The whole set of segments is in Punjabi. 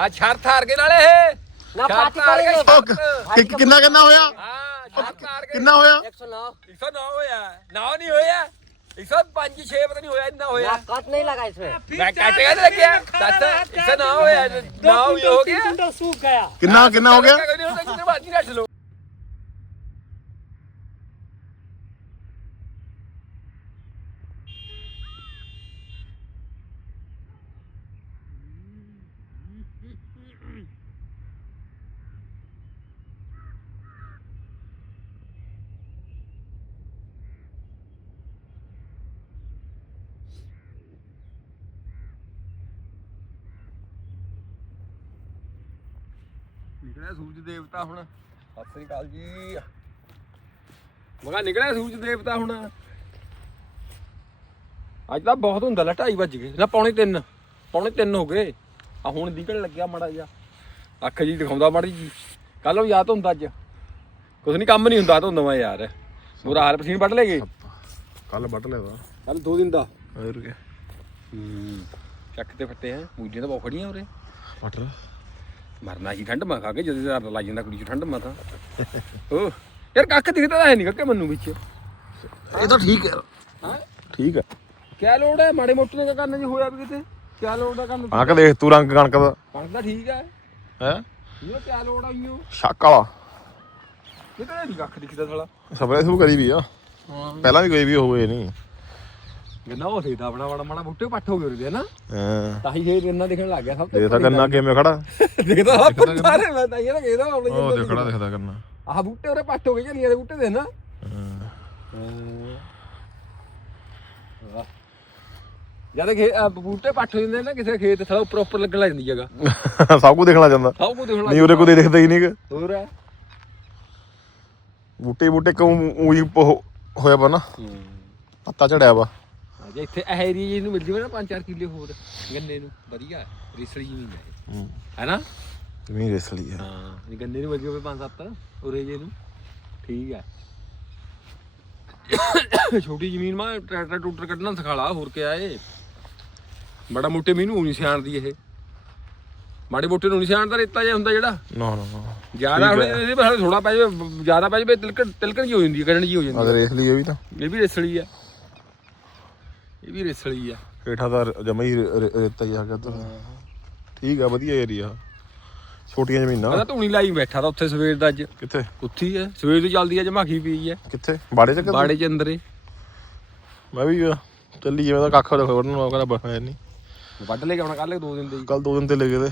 ਆ ਸ਼ਰਤ ਹਾਰ ਕੇ ਨਾਲੇ ਇਹ ਨਾ ਸ਼ਰਤ ਪਾਰਟੀ ਹਾਰ ਕੇ ਕਰੀ ਸ਼ਰਤ। ਕਿ- ਕਿੰਨਾ ਕਿੰਨਾ ਹੋਇਆ ਹਾਂ ਸ਼ਰਤ ਹਾਰ ਕੇ ਕਿੰਨਾ ਹੋਇਆ 109 109 ਹੋਇਆ ਨਾ ਨਹੀਂ ਹੋਇਆ 105 6 ਪਤਾ ਨਹੀਂ ਹੋਇਆ ਇੰਨਾ ਹੋਇਆ ना कट नहीं लगा इसमें ਮੈਂ ਕੱਟ ਕੇ ਲੱਗਿਆ ਦੱਸ 109 ਹੋਇਆ ਨਾ ਹੋ ਗਿਆ कुंटल सूख गया ਕਿੰਨਾ ਕਿੰਨਾ ਹੋ ਗਿਆ ਕੋਈ ਨਹੀਂ ਹੁੰਦਾ ਜਿੰਨੇ ਬਾਜੀ ਰੱਖ ਲਓ ਨਿਕਲਿਆ ਸੂਰਜ ਦੇਵਤਾ ਹੁਣ। ਸਤਿ ਸ੍ਰੀ ਅਕਾਲ ਜੀ। ਮਗਾ ਨਿਕਲਿਆ ਸੂਰਜ ਦੇਵਤਾ ਹੁਣ। ਅੱਜ ਤਾਂ ਬਹੁਤ ਹੁੰਦਾ ਲੈ 2:30 ਵੱਜ ਗਏ। ਨਾ ਪੌਣੇ 3 ਪੌਣੇ 3 ਹੋ ਗਏ। ਆ ਹੁਣ ਨਿਕਲ ਲੱਗਿਆ ਮੜਾ ਜਾ ਅੱਖ ਜੀ ਦਿਖਾਉਂਦਾ ਮਾੜੀ ਜੀ। ਕੱਲ ਨੂੰ ਯਾਦ ਹੁੰਦਾ ਅੱਜ। ਕੁਝ ਨਹੀਂ ਕੰਮ ਨਹੀਂ ਹੁੰਦਾ ਧੁੰਦ ਮੈਂ ਯਾਰ। ਬੁਰਾ ਹਾਲ ਪਸੀਨ ਵੱਢ ਲੇਗੇ ਕੱਲ ਵੱਟ ਲਿਆ ਵਾ। ਕੱਲ ਦੋ ਦਿਨ ਦਾ। ਹੋਰ ਕੀ। ਹੂੰ। ਚੱਕ ਤੇ ਫੱਟੇ ਆ। ਮੂਜੀਆਂ ਤਾਂ ਬਹੁਤ ਖੜੀਆਂ ਉਰੇ। ਲਿਆ ਮਰਨਾ ਹੀ ਠੰਡ ਮਾ ਖਾ ਕੇ ਜਦੋਂ ਰਾਤ ਲੱਗ ਜਾਂਦਾ ਕੁੜੀ ਚ ਠੰਡ ਮਾ ਤਾਂ। ਓ ਯਾਰ ਕੱਖ ਦਿਖਦਾ ਤਾਂ ਹੈ ਨਹੀਂ ਕਿ ਮੈਨੂੰ ਵਿੱਚ। ਇਹ ਤਾਂ ਠੀਕ ਹੈ। ਹਾਂ? ਠੀਕ ਹੈ। ਕਿਆ ਲੋੜ ਹੈ? ਮਾੜੇ ਮੋਟੇ ਨੇ ਕਰਨਾ ਜੀ ਹੋਇਆ ਵੀ ਕਿਤੇ? ਕਿਆ ਲੋੜ ਦਾ ਕਰਨ ਆ ਕੇ ਦੇਖ ਤੂੰ ਰੰਗ ਕਣਕ ਦਾ। ਕਣਕ ਤਾਂ ਠੀਕ ਹੈ। ਹੈ? ਇਹ ਕਿਆ ਲੋੜ ਆ ਇਓ ਸ਼ੱਕ ਵਾਲਾ। ਕਿਤੇ ਨਹੀਂ ਕੱਖ ਦਿਖਦਾ ਸਾਲਾ। ਸਪਰੇ ਸ਼ੁਰੂ ਕਰੀ ਵੀ ਆ। ਪਹਿਲਾਂ ਵੀ ਕੋਈ ਵੀ ਹੋਏ ਨਹੀਂ ਗੰਨਾ ਹੋ ਸੀਦਾ ਆਪਣਾ ਬੜਾ ਮਾੜਾ ਬੂਟੇ ਪੱਠ ਹੋ ਗਏ ਉਹਦੇ ਨਾ? ਹਾਂ। ਤਾਂ ਹੀ ਫੇਰ ਗੰਨਾ ਦਿਖਣ ਲੱਗ ਗਿਆ ਸਭ ਤੋਂ ਇਹ ਤਾਂ ਗੰਨਾ ਕਿਵੇਂ ਖੜਾ। ਦੇਖਦਾ ਸਾਰੇ ਮੈਂ ਤਾਂ ਇਹ ਨਾ ਕਿਹਦਾ ਆਪਣੇ ਉਹ ਖੜਾ ਦਿਖਦਾ ਗੰਨਾ ਆਹ ਬੂਟੇ ਉਹਦੇ ਪੱਠ ਹੋ ਗਏ ਝਲੀਆਂ ਦੇ ਬੂਟੇ ਦੇ ਨਾ। ਹਾਂ। ਜਦ ਖੇ ਬੂਟੇ ਪੱਠ ਹੋ ਜਾਂਦੇ ਨਾ ਕਿਸੇ ਖੇਤ ਥੜਾ ਉੱਪਰ ਉੱਪਰ ਲੱਗਣ ਲੱਗ ਜਾਂਦੀ ਜਗ੍ਹਾ ਸਭ ਕੁਝ ਦੇਖਣਾ ਜਾਂਦਾ। ਸਭ ਕੁਝ ਦੇਖਣ ਨਹੀਂ ਉਰੇ ਕੋਈ ਦਿਖਦਾ ਹੀ ਨਹੀਂ। ਹੋਰ ਹੈ। ਬੂਟੇ ਬੂਟੇ ਕਿਉਂ ਉਹੀ ਹੋਇਆ ਵਾ ਨਾ। ਪੱਤਾ ਝੜਿਆ ਵਾ। ਜੇ ਇੱਥੇ ਇਹ ਏਰੀਆ ਜੀ ਨੂੰ ਮਿਲ ਜਾਵੇ ਨਾ 5-4 ਕਿੱਲੇ ਹੋਰ ਗੰਨੇ ਨੂੰ ਵਧੀਆ ਰਿਸੜੀ ਜ਼ਮੀਨ ਹੈ ਹੂੰ ਹੈ। ਨਾ ਜ਼ਮੀਨ ਰੇਸ ਲਈ ਆ ਹਾਂ ਇਹ ਗੰਨੇ ਨੂੰ ਮਿਲ ਜਾਵੇ 5-7 ਉਰੇ ਜੇ ਨੂੰ ਠੀਕ ਹੈ। ਛੋਟੀ ਜ਼ਮੀਨ ਮਾ ਟਰੈਕਟਰ ਟੂਟਰ ਕੱਢਣਾ ਸਿਖਾਲਾ ਹੋਰ ਕਿਆ ਏ ਬੜਾ ਮੋਟੇ ਮੀਨੂ ਨਹੀਂ ਸਿਆਣਦੀ ਇਹ। ਮਾੜੇ ਮੋਟੇ ਨੂੰ ਨਹੀਂ ਸਿਆਣਦਾ ਰੇਤਾ ਜਿਹਾ ਹੁੰਦਾ ਜਿਹੜਾ। ਨਾ ਨਾ ਨਾ। ਜ਼ਿਆਦਾ ਹੁਣ ਇਹਦੇ ਪਰ ਥੋੜਾ ਪੈ ਜਾਵੇ ਜ਼ਿਆਦਾ ਪੈ ਜਾਵੇ ਤਿਲਕਣ ਤਿਲਕਣ ਜੀ ਹੋ ਜਾਂਦੀ ਹੈ ਕੱਢਣ ਜੀ ਹੋ ਜਾਂਦੀ ਅਗਰ ਰੇਸ ਲਈ ਇਹ ਵੀ ਤਾਂ। ਹੈ। ਇਹ ਵੀ ਰੇਸੜੀ ਆ ਇਹ ਵੀ ਰੇਸੜੀ ਆ। ਹੇਠਾਂ ਦਾ ਜਮਾ ਹੀ ਰੇ- ਰੇ- ਰੇਤਾ ਹੀ ਆ ਗਿਆ ਉੱਧਰ। ਠੀਕ ਆ ਵਧੀਆ ਏਰੀਆ। ਛੋਟੀਆਂ ਜ਼ਮੀਨਾਂ। ਮੈਂ ਤਾਂ ਧੂਣੀ ਲਾਈ ਬੈਠਾ ਤਾਂ ਉੱਥੇ ਸਵੇਰ ਦਾ ਅੱਜ। ਕਿੱਥੇ? ਉੱਥੀ ਹੈ ਸਵੇਰ ਤੋਂ ਚੱਲਦੀ ਹੈ ਜਮਾਖੀ ਪਈ ਹੈ ਕਿੱਥੇ? ਬਾੜੇ ਚ ਕਿੱਥੇ? ਬਾੜੇ ਚ ਅੰਦਰੇ। ਮੈਂ ਵੀ ਆ, ਚੱਲੀ ਜਿਵੇਂ ਦਾ ਕੱਖ ਵੜਨ ਨੂੰ ਕਹਿੰਦਾ ਬਹਿ ਨਹੀਂ ਵੱਢ ਲੈ ਕੇ ਆਉਣਾ ਕੱਲ ਦੋ ਦਿਨ ਦੇ ਹੀ। ਕੱਲ ਦੋ ਦਿਨ ਤੇ ਲੈ ਗਏ ਤੇ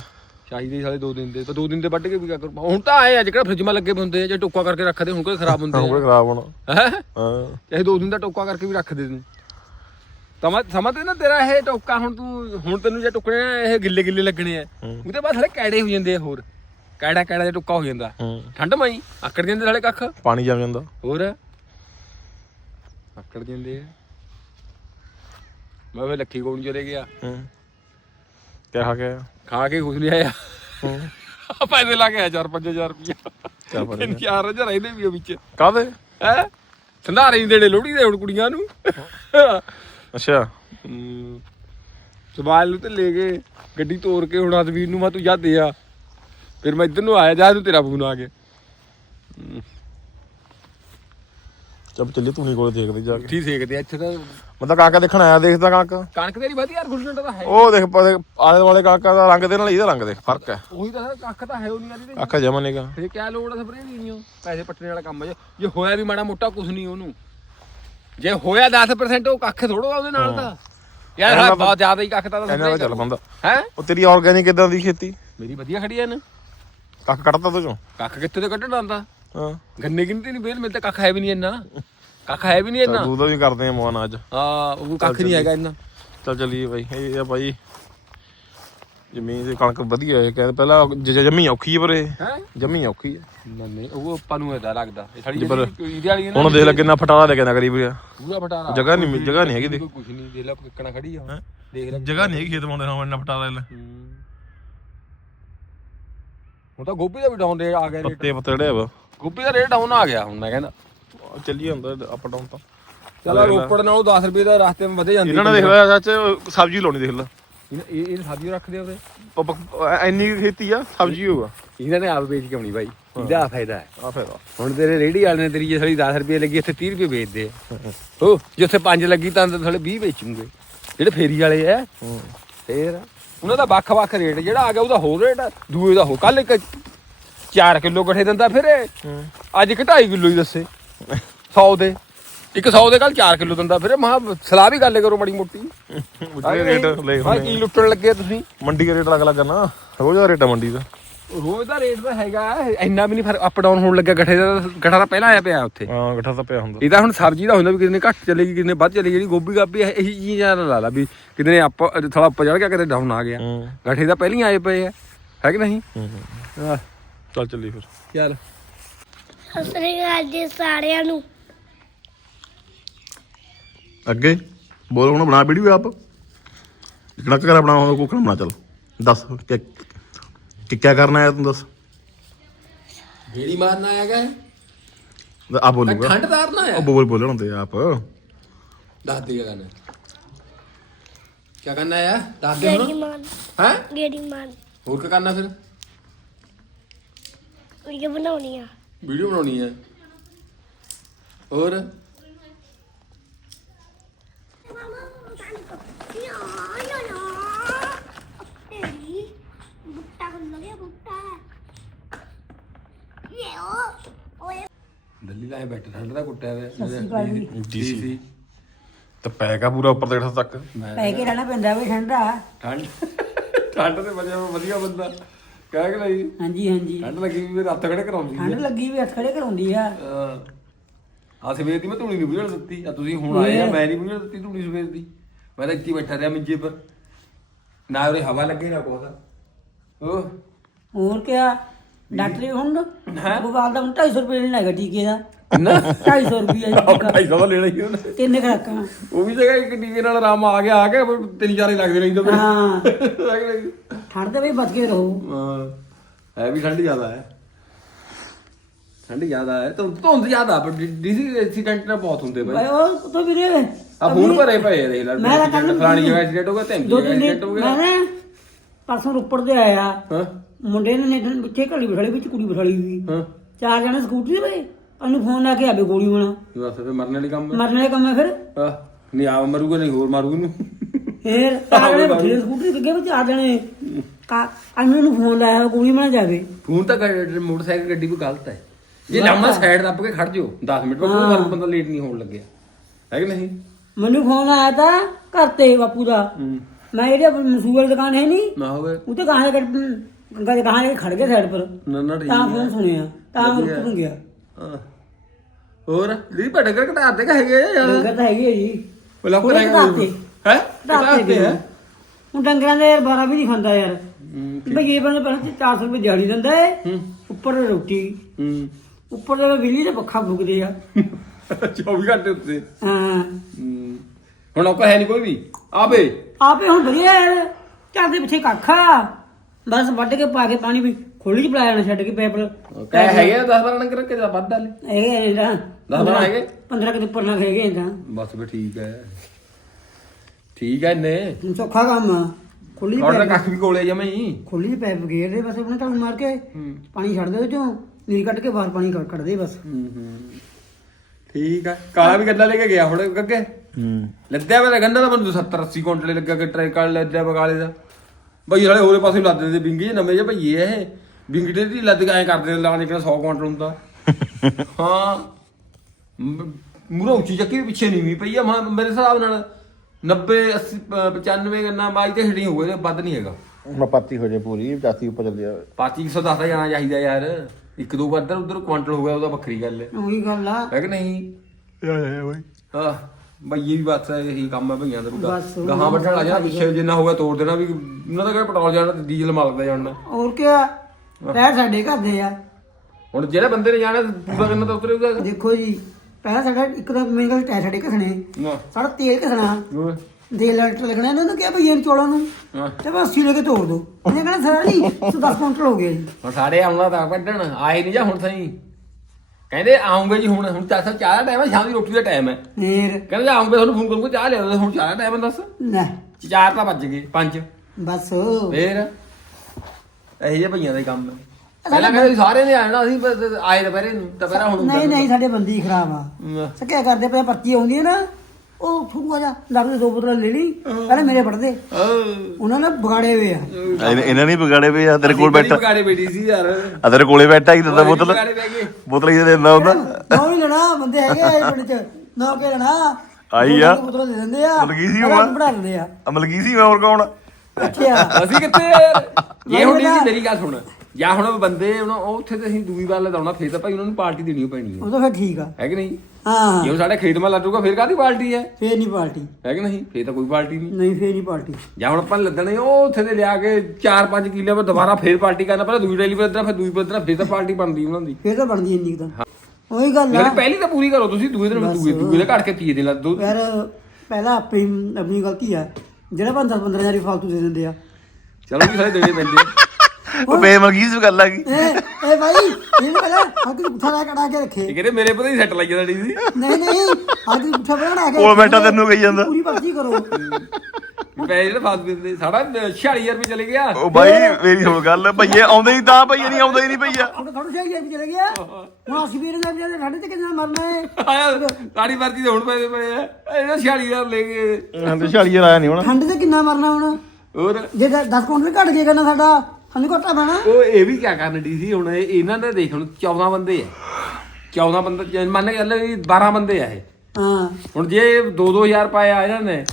ਚਾਹੀਦੇ ਸਾਲੇ ਦੋ ਦਿਨ ਦੇ। ਤਾਂ ਦੋ ਦਿਨ ਦੇ ਵੱਢ ਕੇ ਵੀ ਕਿਆ ਕਰ ਹੁਣ ਤਾਂ ਆਏ ਅੱਜ ਕਿਹੜਾ ਫ੍ਰਿਜ ਮਾ ਲੱਗੇ ਹੁੰਦੇ ਆ ਜੇ ਟੋਕਾ ਕਰਕੇ ਰੱਖਦੇ ਹੁਣ ਕੋਈ ਖਰਾਬ ਹੁੰਦੇ ਕੰਮ ਖਰਾਬ ਹੋਣਾ। ਹੈ? ਹਾਂ। ਚਾਹੇ ਦੋ ਦਿਨ ਦਾ ਟੋਕਾ ਕਰਕੇ ਵੀ ਰੱਖਦੇ ਤੂੰ। ਸਮਝ ਸਮਝਦੇ ਨਾ ਤੇਰਾ ਇਹ ਟੋਕਾ ਹੁਣ ਤੂੰ ਹੁਣ ਤੈਨੂੰ ਜੇ ਟੁਕਣੇ ਆ ਇਹ ਗਿੱਲੇ ਗਿੱਲੇ ਲੱਗਣੇ ਆ। ਉਹਦੇ ਬਾਅਦ ਸਾਰੇ ਕੈੜੇ ਹੋ ਜਾਂਦੇ ਆ ਹੋਰ। ਕੈੜਾ ਕੈੜਾ ਜਿਹਾ ਟੁੱਕਾ ਹੋ ਜਾਂਦਾ। ਠੰਡ ਮਾਈ। ਆਕੜ ਜਾਂਦੇ ਸਾਲੇ ਕੱਖ। ਪਾਣੀ ਜਮ ਜਾਂਦਾ। ਹੋਰ। ਆਕੜ ਜਾਂਦੇ ਆ। ਮੈਂ ਫਿਰ ਲੱਖੀ ਕੋਲ ਚਲੇ ਗਿਆ। ਹੂੰ। ਕਿਆ ਗਿਆ ਖਾ ਕੇ ਕੁਛ ਨਹੀਂ ਆਇਆ। ਪੈਸੇ ਲਾ ਕੇ ਆਇਆ 4-5000 ਰੁਪਇਆ ਕਿਆ ਚਾਰ ਹਜ਼ਾਰ ਰਹਿੰਦੇ ਵੀ ਵਿੱਚ। ਕਾਦੇ ਹੈ? ਸੰਧਾਰੇ ਨਹੀਂ ਦੇਣੇ ਲੋਹੜੀ ਦੇ ਹੁਣ ਕੁੜੀਆਂ ਨੂੰ। ਅੱਛਾ। ਹਮ, ਸਵਾਲ ਨੂੰ ਤੇ ਲੈ ਗਏ ਗੱਡੀ ਤੋੜ ਕੇ ਹੁਣ ਅਦਵੀਰ ਨੂੰ ਮੈਂ ਤੂੰ ਜਾ ਦੇ ਆ। ਫਿਰ ਮੈਂ ਇੱਧਰ ਨੂੰ ਆਇਆ ਜਾ ਤੂੰ ਤੇਰਾ ਫੋਨ ਆ ਗਿਆ ਚੱਲ ਚੱਲੀ ਤੂੰ ਨਹੀਂ ਕੋਲ ਦੇਖਦੇ ਜਾ ਕੇ। ਠੀਕ ਸੇਕਦੇ ਆ, ਇੱਥੇ ਤਾਂ ਮੈਂ ਤਾਂ ਕਾਕਾ ਦੇਖਣ ਆਇਆ ਦੇਖਦਾ ਕਾਕਾ। ਕਣਕ ਤੇਰੀ ਵਧੀਆ ਯਾਰ ਗੁੱਲਣ ਦਾ ਹੈ ਉਹ ਦੇਖ ਪਾ ਦੇਖ, ਆਲੇ ਵਾਲੇ ਕਾਕਾ ਦਾ ਰੰਗ ਦੇ ਨਾਲ ਇਹਦਾ ਰੰਗ ਦੇਖ ਫ਼ਰਕ ਹੈ। ਉਹੀ ਤਾਂ ਹੈ, ਕੱਖ ਤਾਂ ਹੈ ਉਹ ਨਹੀਂ ਆਦੀ ਤੇ ਕਾਕਾ ਜਮਾ ਨਹੀਂਗਾ ਫੇਰ ਕਿਆ ਲੋੜ ਆ ਸਪਰੇ ਨਹੀਂ ਉਹ? ਪੈਸੇ ਪੱਟਣੇ ਵਾਲਾ ਕੰਮ ਜੇ ਹੋਇਆ ਵੀ ਮਾੜਾ ਮੋਟਾ ਕੁਝ ਨਹੀਂ ਉਹਨੂੰ। ਜੇ ਹੋਇਆ 10% ਉਹ ਕੱਖ ਥੋੜੋ ਆ ਉਹਦੇ ਨਾਲ ਤਾਂ। ਯਾਰ ਹਾਂ ਬਹੁਤ ਜ਼ਿਆਦਾ ਹੀ ਕੱਖ ਤਾਂ ਇਹਨਾਂ ਦਾ ਚੱਲ ਹੁੰਦਾ। ਹੈ? ਉਹ ਤੇਰੀ ਆਰਗੈਨਿਕ ਕਿਦਾਂ ਦੀ ਖੇਤੀ? ਮੇਰੀ ਵਧੀਆ ਖੜੀ ਐ ਨਾ ਕੱਖ ਕੱਢਤਾ ਤੂੰ ਚੋਂ? ਕੱਖ ਕਿੱਥੇ ਤੇ ਕੱਢਣ ਆਂਦਾ ਹਾਂ। ਗੰਨੇ ਕਿੰਨੀ ਨਹੀਂ ਬੇਲ ਮੇਰੇ ਤਾਂ ਕੱਖ ਹੈ ਵੀ ਨਹੀਂ ਇੰਨਾ। ਕੱਖ ਹੈ ਵੀ ਨਹੀਂ ਇੰਨਾ। ਤੂੰ ਦਾ ਵੀ ਕਰਦੇ ਆ ਮੋਹਨ ਅੱਜ। ਹਾਂ ਉਹ ਕੱਖ ਨਹੀਂ ਹੈਗਾ ਇੰਨਾ। ਚੱਲ ਚੱਲੀਏ ਬਾਈ ਇਹ ਆ ਬਾਈ। ਜ਼ਮੀਨ ਦੀ ਕਣਕ ਵਧੀਆ ਹੈ ਕਹਿੰਦੇ ਪਹਿਲਾਂ ਜ- ਜੰਮੀ ਔਖੀ ਹੈ ਪਰ ਇਹ। ਹੈ? ਜੰਮੀ ਔਖੀ ਹੈ। ਨਹੀਂ ਉਹ ਆਪਾਂ ਨੂੰ ਇਹਦਾ ਲੱਗਦਾ। ਇਹ ਸਾਡੀ ਜੀ ਪਰ- ਜਿਹੜੀ ਇਹਦੀ ਵਾਲੀ ਹੈ ਨਾ ਹੁਣ ਦੇਖ ਲੈ ਕਿੰਨਾ ਫਟਾਲਾ ਦੇ ਆ ਪੂਰਾ ਫਟਾਰਾ ਜਗ੍ਹਾ ਨਹੀਂ- ਜਗ੍ਹਾ ਨਹੀਂ ਹੈਗੀ। ਕੋਈ ਕੁਝ ਨਹੀਂ ਦੇਖ ਲੈ ਕਿੱਕਣਾ ਖੜੀ ਆ ਹੁਣ। ਦੇਖ ਲੈ। ਜਗ੍ਹਾ ਨਹੀਂ ਹੈਗੀ ਖੇਤ ਪਾਉਂਦੇ ਨਾ ਇੰਨਾ ਫਟਾਲਾ ਲੈ ਹੂੰ। ਹੁਣ ਤਾਂ ਗੋਭੀ ਦਾ ਵੀ ਡਾਊਨ ਰੇਟ ਆ ਗਿਆ ਰੇਟ। ਪੱਤੇ ਪੱਤੇ ੜਿਆ ਵਾ। ਗੋਭੀ ਦਾ ਰੇਟ ਡਾਊਨ ਆ ਗਿਆ ਹੁਣ ਮੈਂ ਕਹਿੰਦਾ। ਚੱਲੀ ਜਾਂਦਾ ਅਪ ਡਾਊਨ ਤਾਂ। ਚਲ ਰੋਪੜ ਨਾਲੋਂ 10 ਰੁਪਏ ਦਾ ਰਸਤੇ ਵਿੱਚ ਵਧੇ ਜਾਂਦੇ ਇਹਨਾਂ ਨੇ ਦੇਖ ਲਿਆ ਸੱਚ ਸਬਜ਼ੀ ਲਾਉਣੀ ਦੇਖ ਲੈ। ਇਹ ਇਹ ਇਹ ਸਬਜ਼ੀ ਰੱਖਦੇ ਉਹਦੇ ਪ- ਪ- ਐਨੀ ਕੁ ਖੇਤੀ ਆ ਸਬਜ਼ੀ ਹੋਊਗਾ। ਇਹਨਾਂ ਨੇ ਆਪ ਵੇਚ ਕੇ ਆਉਣੀ ਬਾਈ। ਇਹਦਾ ਫਾਇਦਾ ਹੈ। ਆ ਫਿਰ ਹੁਣ ਤੇਰੇ ਰੇੜੀ ਵਾਲੇ ਨੇ ਤੇਰੀ ਜੇ ਸਾਡੀ 10 ਰੁਪਏ ਲੱਗੀ ਇੱਥੇ 30 ਰੁਪਏ ਵੇਚਦੇ ਆ। ਹੋ ਜਿੱਥੇ 5 ਲੱਗੀ ਤਾਂ ਥੋੜੇ 20 ਵੇਚੂਗੇ। ਜਿਹੜੇ ਫੇਰੀ ਵਾਲੇ ਆ। ਹੂੰ। ਫੇਰ? ਉਹਨਾਂ ਦਾ ਵੱਖ-ਵੱਖ ਰੇਟ ਜਿਹੜਾ ਆ ਗਿਆ ਉਹਦਾ ਹੋਰ ਰੇਟ ਆ, ਦੂਏ ਦਾ ਹੋ ਕੱਲ ਇੱਕ 4 ਕਿਲੋ ਗੱਠੇ ਦਿੰਦਾ ਫਿਰ ਇਹ। ਅੱਜ ਇੱਕ 2.5 ਕਿਲੋ ਹੀ ਦੱਸੇ। 100 ਦੇ। ਇੱਕ 100 ਦੇ ਕੱਲ 4 ਕਿਲੋ ਦਿੰਦਾ ਫਿਰ ਮਹਾ ਸਲਾਹ ਵੀ ਗੱਲ ਕਰੋ ਬੜੀ ਮੋਟੀ। ਉਜਲੇ ਰੇਟ ਲੈ ਹਾਂ ਕੀ ਲੁੱਟਣ ਲੱਗੇ ਤੁਸੀਂ? ਮੰਡੀ ਦਾ ਰੇਟ ਅਲੱਗ ਅਲੱਗ ਆ ਨਾ ਰੋਜ਼ ਦਾ ਰੇਟ ਆ ਮੰਡੀ ਦਾ। ਰੋਜ਼ ਦਾ ਰੇਟ ਤਾਂ ਹੈਗਾ ਇੰਨਾ ਵੀ ਨਹੀਂ ਫ਼ਰਕ ਅਪ ਡਾਊਨ ਹੋਣ ਲੱਗਾ ਗੱਠੇ ਦਾ ਗੱਠਾ ਤਾਂ ਪਹਿਲਾਂ ਆਇਆ ਪਿਆ ਉੱਥੇ। ਹਾਂ ਗੱਠਾ ਤਾਂ ਪਿਆ ਹੁੰਦਾ। ਇਹਦਾ ਹੁਣ ਸਬਜ਼ੀ ਦਾ ਹੁੰਦਾ ਵੀ ਕਿਤੇ ਘੱਟ ਚੱਲੇਗੀ ਕਿਤੇ ਵੱਧ ਚੱਲੇਗੀ ਜਿਹੜੀ ਗੋਭੀ ਗਾਭੀ ਇਹ ਇਹੀ ਚੀਜ਼ਾਂ ਦਾ ਲਾ ਲਾ ਵੀ ਕਿਤੇ ਨੇ ਅਪ ਥੋੜਾ ਉੱਪਰ ਚੜ ਗਿਆ ਕਿਤੇ ਡਾਊਨ ਆ ਗਿਆ। ਗੱਠੇ ਤਾਂ ਪਹਿਲਾਂ ਹੀ ਆਏ ਪਏ ਆ ਹੈ ਕਿ ਨਹੀਂ? ਹੂੰ ਹੂੰ। ਆਹ, ਚੱਲ ਚੱਲੀ ਫਿਰ। ਚੱਲ। ਸਤਿ ਸ੍ਰੀ ਅਕਾਲ ਜੀ ਸਾਰਿਆਂ ਨੂੰ। ਅੱਗੇ। ਬੋਲ ਹੁਣ ਬਣਾ ਵੀਡੀਓ ਆਪ। ਕਿਹੜਾ ਕਰ ਬਣਾ ਉਹ ਕੋਕਣ ਬਣਾ ਚੱਲ। ਦੱਸ ਕਿ ਕਿ ਕੀ ਕਰਨਾ ਹੈ ਤੂੰ ਦੱਸ। ਗੇੜੀ ਮਾਰਨਾ ਆਇਆਗਾ ਆ ਬੋਲੂਗਾ। ਠੰਡ ਤਾਰਨਾ ਉਹ ਆਇਆ ਬੋਲ ਬੋਲਣ ਹੁੰਦੇ ਆ ਆਪ। ਦੱਸ ਦੇ ਕਰਨਾ ਕੀ ਕਰਨਾ ਆਇਆ? ਦੱਸ ਦੇ ਗੇੜੀ ਹੁਣ। ਹੈ? ਗੇੜੀ ਮਾਨ ਹੋਰ ਕੀ ਕਰਨਾ ਫਿਰ? ਵੀਡੀਓ ਬਣਾਉਣੀ ਆ। ਵੀਡੀਓ ਬਣਾਉਣੀ ਹੈ ਹੋਰ? ਦਿੱਲੀ ਲਾਏ ਬੈਠੇ ਠੰਡ ਦਾ ਕੁੱਟਿਆ ਹੋਇਆ ਡੀਸੀ ਤੇ ਪੈਗਾ ਪੂਰਾ ਉੱਪਰ ਦੇ ਤੱਕ? ਪੈ ਕੇ ਰਹਿਣਾ ਪੈਂਦਾ ਵੀ ਠੰਡਾ ਠੰਡ ਠੰਡ ਤੇ ਵਧੀਆ ਵਧੀਆ ਬੰਦਾ। ਕਹਿ ਕਿ ਨਹੀਂ ਹਾਂਜੀ ਹਾਂਜੀ। ਠੰਡ ਲੱਗੀ ਵੀ ਰੱਤ ਖੜੇ ਕਰਾਉਂਦੀ ਠੰਡ ਲੱਗੀ ਵੀ ਹੱਥ ਖੜੇ ਕਰਾਉਂਦੀ ਆ। ਆ ਸਵੇਰ ਦੀ ਮੈਂ ਧੂਣੀ ਨਹੀਂ ਬੁਝਣ ਦਿੱਤੀ। ਆ ਤੁਸੀਂ ਹੁਣ ਆਏ ਆ ਮੈਂ ਨਹੀਂ ਬੁਝਣ ਦਿੱਤੀ ਧੂਣੀ ਸਵੇਰ ਦੀ। ਮੈਂ ਤਾਂ ਇੱਥੇ ਹੀ ਬੈਠਾ ਰਿਹਾ ਮੰਜੇ ਪਰ। ਨਾ ਉਰੇ ਹਵਾ ਲੱਗੇ ਨਾ ਕੋਸਾ ਉਹ ਹੋਰ ਕਿਆ? ਡਾਕਟਰ ਹੁਣ ਗੋਪਾਲ ਦਾ ਹੁਣ 250 ਰੁਪਏ ਲੈਣਾ ਹੈਗਾ ਟੀਕੇ ਦਾ। ਨਾ। 250 ਰੁਪਏ ਦਾ ਟੀਕਾ। ਢਾਈ ਸੌ ਦਾ ਲੈਣਾ ਹੀ ਉਹਨੇ। ਤਿੰਨ ਖਰਾਕਾਂ। ਉਹ ਵੀ ਜਗ੍ਹਾ ਇੱਕ ਟੀਕੇ ਨਾਲ ਆਰਾਮ ਆ ਗਿਆ ਆ ਕੇ ਫਿਰ ਤਿੰਨ ਚਾਰ ਹੀ ਲੱਗਦੇ ਨਹੀਂ ਤਾਂ ਹਾਂ। ਫਿਰ ਠੰਡ ਤੇ ਵੀ ਬਚ ਕੇ ਰਹੋ। ਹਾਂ ਹੈ ਵੀ ਠੰਡ ਜ਼ਿਆਦਾ ਹੈ। ਠੰਡ ਜ਼ਿਆਦਾ ਹੈ ਧੁੰਦ ਧੁੰਦ ਜ਼ਿਆਦਾ ਪਰ ਡੀਸੀ ਐਕਸੀਡੈਂਟ ਨਾ ਬਹੁਤ ਹੁੰਦੇ ਬਈ। ਉਹ ਤੋਂ ਵੀਰੇ ਆ ਹੁਣ ਭਰੇ ਪਏ ਆ ਦੇਖ ਲੈ ਮੈਂ ਤਾਂ ਫਲਾਣੀ ਜਗ੍ਹਾ ਐਕਸੀਡੈਂਟ ਹੋ ਗਿਆ ਤੇ ਦੋ ਐਕਸੀਡੈਂਟ ਹੋ ਗਿਆ। ਮੈਂ ਪਰਸੋਂ ਰੁੱਪੜ ਦੇ ਆਇਆ। ਹਾਂ। ਮੁੰਡੇ ਨੇ ਨੇ ਪਿੱਛੇ ਘੜੀ ਬਿਠਾਲੀ ਵਿੱਚ ਕੁੜੀ ਬਿਠਾਲੀ ਹੋਈ। ਹਾਂ। ਚਾਰ ਜਣੇ ਸਕੂਟਰੀ ਤੇ ਬਈ ਉਹਨੂੰ ਫੋਨ ਲਾ ਕੇ ਆਵੇ ਗੋਲੀ ਬਣਾ ਬਸ ਫਿਰ ਮਰਨ ਵਾਲੀ ਕੰਮ ਮਰਨੇ ਦਾ ਕੰਮ ਹੈ ਫਿਰ। ਆਹ, ਨਹੀਂ ਆ ਮਰੂਗਾ ਨਹੀਂ ਹੋਰ ਮਾਰੂ ਇਹਨੂੰ ਫੇਰ ਚਾਰ ਜਣੇ ਬੈਠੇ ਸਕੂਟਰੀ ਤੇ ਵਿੱਚ ਚਾਰ ਜਣੇ। ਕਾ ਅਨੂ ਨੂੰ ਫੋਨ ਲਾਇਆ ਗੋਲੀ ਬਣਾ ਜਾਵੇ। ਫੋਨ ਤਾਂ ਗ- ਮੋਟਰਸਾਈਕਲ ਗੱਡੀ ਵੀ ਗਲਤ ਹੈ। ਜੇ ਲਾਉਣਾ ਸਾਈਡ ਦੱਬ ਕੇ ਖੜ ਜਾਓ 10 ਮਿੰਟ ਬਾਅਦ ਕੋਈ ਬੰਦਾ ਲੇਟ ਨਹੀਂ ਹੋਣ ਲੱਗਿਆ। ਹੈ ਕਿ ਨਹੀਂ? ਮੈਨੂੰ ਫੋਨ ਆਇਆ ਤਾਂ ਘਰ ਤੇ ਬਾਪੂ ਦਾ। ਹੂੰ। ਮੈਂ ਇਹਦੇ ਮਸੂਰ ਵਾਲੀ ਦੁਕਾਨ ਹੈ ਨਹੀਂ। ਨਾ ਹੋਵੇ। ਉਹ ਤੇ ਕਹਾਂ ਦੇ ਗੰਗਾ ਦੇ ਕਹਾਂ ਖੜ ਗਏ ਸਾਈਡ ਪਰ। ਨਾ ਨਾ ਠੀਕ ਤਾਂ ਫੋਨ ਸੁਣਿਆ। ਤਾਂ ਰੁਕ ਗਿਆ ਹਾਂ। ਹੋਰ ਦੀ ਭਟਕ ਕਰ ਘਟਾ ਦੇ ਹੈਗੇ ਯਾਰ ਡੰਗਰ ਤਾਂ ਹੈਗੇ ਆ ਜੀ। ਉਹ ਲੋਕ ਉਹਦੇ ਘਟਾਤੇ। ਹੈ? ਘਟਾਤੇ ਘਟਾਤੇ ਹੈ ਹੁਣ ਡੰਗਰਾਂ ਦੇ ਯਾਰ ਬਾਰਾ ਵੀ ਨਹੀਂ ਖਾਂਦਾ ਯਾਰ। ਬਈ ਇਹ ਬੰਦੇ ਪਹਿਲਾਂ ਤੇ 400 ਰੁਪਏ ਦਿਹਾੜੀ ਦਿੰਦਾ ਏ। ਉੱਪਰ ਰੋਟੀ। ਹੂੰ। ਉੱਪਰ ਦੇ ਬਿਜਲੀ ਦੇ ਪੱਖਾ ਫੁੱਕਦੇ ਆ। 24 ਘੰਟੇ ਉੱਤੇ। ਹਾਂ। ਹੂੰ। ਹੁਣ ਔਕਾ ਹੈ ਨਹੀਂ ਕੋਈ ਵੀ? ਆਵੇ ਆਪੇ ਹੁਣ ਵਧੀਆ ਯਾਰ। ਚੱਲਦੇ ਪਿੱਛੇ ਕੱਖਾ ਬਸ ਵੱਢ ਕੇ ਪਾ ਕੇ ਪਾਣੀ ਵੀ ਖੋਲੀ ਚ ਪਲਾਇਆ ਨਾ ਛੱਡ ਕੇ ਪੈਪ ਕਹਿ ਹੈਗੇ 10 12 ਨੰਗਰ ਕੇ ਜਾਂ ਵੱਧ ਡਾਲੇ ਇਹ ਇਹਦਾ ਦਸ ਬਾਰਾਂ ਹੈਗੇ? 15 ਕਿਤੇ ਉੱਪਰ ਨਾ ਹੈਗੇ ਇਹਦਾ ਬਸ ਵੀ ਠੀਕ ਹੈ ਠੀਕ ਹੈ ਨੇ ਸੌਖਾ ਕੰਮ ਆ। ਖੋਲੀ ਪੈਪ ਕੱਖ ਵੀ ਕੋਲੇ ਜਮੇ ਹੀ। ਖੋਲੀ ਪੈਪ ਗੇਰ ਦੇ ਬਸ ਆਪਣੇ ਝਾੜੂ ਮਾਰ ਕੇ ਪਾਣੀ ਛੱਡ ਦੇ ਉਹ ਚੋਂ ਨੀਰ ਕੱਢ ਕੇ ਬਾਹਰ ਪਾਣੀ ਕੱਢ ਦੇ ਬਸ। ਹੂੰ ਹੂੰ। ਠੀਕ ਹੈ ਕਾਲਾ ਵੀ ਗੱਲਾਂ ਲੈ ਕੇ ਗਿਆ ਹੁਣ ਗੱਗੇ ਹੂੰ। ਲੱਦਿਆ ਵੇ ਗੰਦਾ ਤਾਂ ਮੈਨੂੰ 70 80 ਕੁਇੰਟਲ ਲੱਗਾ ਕਿ ਟਰੈਕ ਕਾਲ ਲੱਦਿਆ ਬਗਾਲੇ ਦਾ। ਬਈ ਨਾਲੇ ਹੋਰੇ ਪਾਸੇ ਲੱਦ ਦਿੰਦੇ ਬਿੰਗੀ ਨਵੇਂ ਜਿਹੇ ਭਈਏ ਇਹ। ਬਿੰਗੀ ਦੇ ਦੀ ਲੱਦ ਕੇ ਐ ਕਰਦੇ ਲਾ ਨਿਕਲ 100 ਕੁਇੰਟਲ ਹੁੰਦਾ। ਹਾਂ। ਮੂਰਾ ਉੱਚੀ ਚੱਕੀ ਵੀ ਪਿੱਛੇ ਨਹੀਂ ਵੀ ਪਈ ਆ। ਮੈਂ- ਮੇਰੇ ਹਿਸਾਬ ਨਾਲ 90 80 95 ਗੰਨਾ ਬਾਈ ਤੇ ਹੋਵੇ ਤੇ ਵੱਧ ਨਹੀਂ ਹੈਗਾ। ਮੈਂ ਪਾਤੀ ਹੋ ਜਾ ਪੂਰੀ ਚਾਤੀ ਉੱਪਰ ਚੱਲ ਜਾ ਪਾਤੀ 110 ਦਾ ਜਾਣਾ ਚਾਹੀਦਾ ਯਾਰ। ਇੱਕ ਦੋ ਵਾਰ ਇੱਧਰ ਉਧਰ ਕੁਇੰਟਲ ਹੋ ਗਿਆ ਉਹਦਾ ਵੱਖਰੀ ਗੱਲ ਹੈ ਉਹੀ ਗੱਲ ਆ। ਹੈ ਕਿ ਨਹੀਂ? ਯਾ ਯਾ ਬਾਈ ਹਾਂ। ਬਈ ਇਹ ਵੀ ਬਸ ਇਹੀ ਕੰਮ ਹੈ ਭਈਆਂ ਦਾ ਬਸ ਉਹ ਗਾਹਾਂ ਵੱਢਣ ਲੱਗ ਜਾਣਾ ਪਿੱਛੇ ਜਿੰਨਾ ਹੋਊਗਾ ਤੋੜ ਦੇਣਾ ਵੀ ਉਹਨਾਂ ਦਾ ਕਿਹੜਾ ਪੈਟਰੋਲ ਜਾਣਾ ਤੇ ਡੀਜ਼ਲ ਮਲਦਾ ਜਾਣਾ। ਹੋਰ ਕਿਆ? ਪੈਰ ਸਾਡੇ ਘਰ ਦੇ ਆ। ਹੁਣ ਜਿਹੜੇ ਬੰਦੇ ਨੇ ਜਾਣਾ ਪੂਰਾ ਕਰਨਾ ਤਾਂ ਉਤਰੇ ਉਹਦਾ ਦੇਖੋ ਜੀ ਪਹਿਲਾਂ ਸਾਡਾ ਇੱਕ ਤਾਂ ਮੇਨ ਗੱਲ ਟਾਇਰ ਸਾਡੇ ਘਸਣੇ। ਨਾ। ਸਾਡਾ ਤੇਲ ਘਸਣਾ। ਹੋਰ। ਦੇ ਲੈਟਰ ਲੱਗਣਾ ਇਹਨਾਂ ਨੂੰ ਕਿਹਾ ਭਈਆ ਨੂੰ ਚੋਲਾਂ ਨੂੰ। ਹਾਂ। ਤੇ ਬਸ ਸੀ ਲੈ ਕੇ ਤੋੜ ਦੋ। ਇਹਨੇ ਕਹਿੰਦਾ ਸਾਰਾ ਨਹੀਂ 10 ਕੁਇੰਟਲ ਹੋ ਗਿਆ ਜੀ। ਹੁਣ ਸਾਰੇ ਆਉਣਾ ਤਾਂ ਵੱਢਣ ਆਏ ਨਹੀਂ ਜਾਂ ਹੁਣ ਸਹੀ। ਕਹਿੰਦੇ ਆਉਂਗੇ ਜੀ ਹੁਣ ਹੁਣ ਚਾਹ ਚਾਹ ਦਾ ਟਾਈਮ ਹੈ ਸ਼ਾਮ ਦੀ ਰੋਟੀ ਦਾ ਟਾਈਮ ਹੈ ਫੇਰ? ਕਹਿੰਦੇ ਆਉਂਗੇ ਤੁਹਾਨੂੰ ਫੋਨ ਕਰੂੰਗਾ ਚਾਹ ਲਿਆ ਹੁਣ ਚਾਹ ਦਾ ਟਾਈਮ ਹੈ ਦੱਸ। ਲੈ। ਚਾਰ ਤਾਂ ਵੱਜ ਗਏ ਪੰਜ। ਬਸ। ਫੇਰ? ਇਹ ਜਿਹੇ ਭਈਆਂ ਦਾ ਹੀ ਕੰਮ। ਹੈ ਪਹਿਲਾਂ ਕਹਿੰਦੇ ਸਾਰੇ ਨੇ ਆਣਾ ਅਸੀਂ ਆਏ ਦੁਪਹਿਰੇ ਨੂੰ ਦੁਪਹਿਰਾ ਹੁਣ ਨਹੀਂ ਨਹੀਂ ਸਾਡੇ ਬੰਦੀ ਖਰਾਬ ਆ। ਸਕਿਆ ਕਰਦੇ ਪਏ ਪਰਚੀ ਆਉਂਦੀ ਹੈ ਨਾ। ਉਹ ਥੋੜਾ ਜਿਹਾ ਲੜਦੇ ਦੋ ਬੋਤਲਾਂ ਲੈ ਲਈ ਪਹਿਲਾਂ ਮੇਰੇ ਪੜਦੇ ਉਹਨਾਂ ਨੇ ਵਿਗਾੜੇ ਹੋਏ ਆ। ਇਹਨੇ- ਇਹਨਾਂ ਨੇ ਵਿਗਾੜੇ ਵੇ ਆ? ਤੇਰੇ ਕੋਲ ਬੈਠਾ ਬਗਾੜੇ ਬੈਠੀ ਸੀ ਯਾਰ? ਆ ਤੇਰੇ ਕੋਲੇ ਬੈਠਾ ਹੀ ਦਿੰਦਾ ਬੋਤਲ। ਗਏ। ਬੋਤਲ ਹੀ ਦਿੰਦਾ ਹੁੰਦਾ। ਨੌ ਹੀ ਲੈਣਾ ਬੰਦੇ ਹੈਗੇ ਆ ਇਹ ਪਿੰਡ ਚ। ਨੌ ਕੇ ਲੈਣਾ। ਆਈ ਆ। ਦੋ ਬੋਤਲਾਂ ਦੇ ਦਿੰਦੇ ਆ। ਮਤਲਬ ਕੀ ਸੀ ਉਹ? ਬਣਾ ਦਿੰਦੇ ਆ। ਅਮਲ ਕੀ ਸੀ ਮੈਂ ਹੋਰ ਕੌਣ? ਅੱਛਾ। ਅਸੀਂ ਕਿੱਥੇ ਆ ਯਾਰ? ਇਹ ਹੁਣ ਨਹੀਂ ਮੇਰੀ ਗੱਲ ਸੁਣ। ਜਾਂ ਹੁਣ ਬੰਦੇ ਹੁਣ ਉਹ ਉੱਥੇ ਤੇ ਅਸੀਂ ਦੂਈ ਵਾਰ ਲਦਾਉਣਾ ਫੇਰ ਤਾਂ ਭਾਈ ਉਹਨਾਂ ਨੂੰ ਪਾਰਟੀ ਦੇਣੀ ਓ ਪੈਣੀ ਹੈ ਉਹ ਤਾਂ ਫਿਰ ਠੀਕ ਆ। ਹੈ ਕਿ ਨਹੀਂ? ਹਾਂ। ਜੇ ਹੁਣ ਸਾਡੇ ਖੇਤ ਮਾ ਲੱਡੂਗਾ ਫੇਰ ਕਾਦੀ ਪਾਰਟੀ ਹੈ? ਫੇਰ ਨਹੀਂ ਪਾਰਟੀ ਹੈ ਕਿ ਨਹੀਂ? ਫੇਰ ਤਾਂ ਕੋਈ ਪਾਰਟੀ ਨਹੀਂ। ਨਹੀਂ ਫੇਰ ਨਹੀਂ ਪਾਰਟੀ ਜਾਂ ਹੁਣ ਆਪਾਂ ਲੱਦਣੇ ਉਹ ਉੱਥੇ ਤੇ ਲਿਆ ਕੇ 4-5 ਕਿੱਲੇ ਪਰ ਦੁਬਾਰਾ ਫੇਰ ਪਾਰਟੀ ਕਰਨਾ ਪਹਿਲਾਂ ਦੂਈ ਡੈਲੀ ਪਰ ਫਿਰ ਦੂਈ ਪਰ ਫੇਰ ਤਾਂ ਪਾਰਟੀ ਬਣਦੀ ਉਹਨਾਂ ਦੀ। ਫੇਰ ਤਾਂ ਬਣਦੀ ਇੰਨੀ ਤਾਂ। ਉਹੀ ਗੱਲ ਆ। ਪਹਿਲੀ ਤਾਂ ਪੂਰੀ ਕਰੋ ਤੁਸੀਂ ਦੂਏ ਦਿਨ ਦੂਏ ਦੂਏ ਦੇ ਘੜ ਕੇ ਤੀਏ ਦਿਨ ਲੱਦੋ ਯਾਰ ਪਹਿਲਾਂ ਆਪਣੀ ਆਪਣੀ ਗਲਤੀ ਆ। ਜਿਹੜਾ 15 15 ਹਜ਼ਾਰ ਹੀ ਫਾਲਤੂ ਦੇ ਦਿੰਦੇ ਆ। ਚਲੋ ਵੀ ਸਾਰੇ ਦੇਣੇ ਪੈਂਦੇ ਉਹ ਬੇਮਲ ਕੀ ਸੀ ਗੱਲ ਆ ਗਈ। ਏ ਭਾਈ ਇਹ ਪਹਿਲਾਂ ਹੱਥ ਨੂੰ ਪੁੱਠਾ ਲਾ ਕੜਾ ਕੇ ਰੱਖੇ। ਇਹ ਕਹਿੰਦੇ ਮੇਰੇ ਪਤਾ ਹੀ ਸੈੱਟ ਲਾਈ ਜਾਂਦਾ ਸੀ। ਨਹੀਂ ਨਹੀਂ ਹੱਥ ਨੂੰ ਪੁੱਠਾ ਬਣਾ ਕੇ ਕੋਲ ਬੈਠਾ ਤੈਨੂੰ ਕਹੀ ਜਾਂਦਾ। ਪੂਰੀ ਪਰਚੀ ਕਰੋ। ਪੈ ਜਿਹੜਾ ਫਾਸ ਦਿੰਦੇ ਸਾਡਾ 46000 ਰੁਪਏ ਚਲੇ ਗਿਆ। ਉਹ ਬਾਈ ਮੇਰੀ ਸੁਣ ਗੱਲ ਭਈਏ ਆਉਂਦੇ ਹੀ ਤਾਂ ਭਈਏ ਨਹੀਂ ਆਉਂਦੇ ਹੀ ਨਹੀਂ ਭਈਆ। ਥੋੜਾ ਥੋੜਾ ਜਿਹਾ ਹੀ ਚਲੇ ਗਿਆ। ਹੁਣ ਅਸੀਂ ਵੀਰ ਦਾ ਜਿਹੜੇ ਸਾਡੇ ਤੇ ਕਿੰਨਾ ਮਰਨਾ ਹੈ ਆਇਆ ਸਾਡੀ ਮਰਜ਼ੀ ਦੇ ਹੁਣ ਪੈਸੇ ਪਏ ਆ। ਇਹਨਾਂ 46000 ਲੈ ਗਏ। ਤੇ 40 ਆਇਆ ਨਹੀਂ ਹੁਣ। ਠੰਡ ਤੇ ਕਿੰਨਾ ਮਰਨਾ ਹੁਣ? ਹੋਰ? ਜੇ 10 ਕੁਇੰਟਲ ਘਟ ਗਿਆ ਕਰਨਾ ਸਾਡਾ। ਸਾਨੂੰ ਘਟਾ ਪੈਣਾ ਉਹ ਇਹ ਵੀ ਕਿਆ ਕਰਨ ਡੀ ਸੀ ਹੁਣ ਇਹ- ਇਹਨਾਂ ਦੇ ਦੇਖ ਹੁਣ 14 ਬੰਦੇ ਆ। 14 ਬੰਦੇ ਜੇ ਮੰਨ ਕੇ ਚੱਲ ਵੀ 12 ਬੰਦੇ ਆ ਇਹ। ਹਾਂ। ਹੁਣ ਜੇ 2-2000 ਪਾਇਆ ਇਹਨਾਂ ਨੇ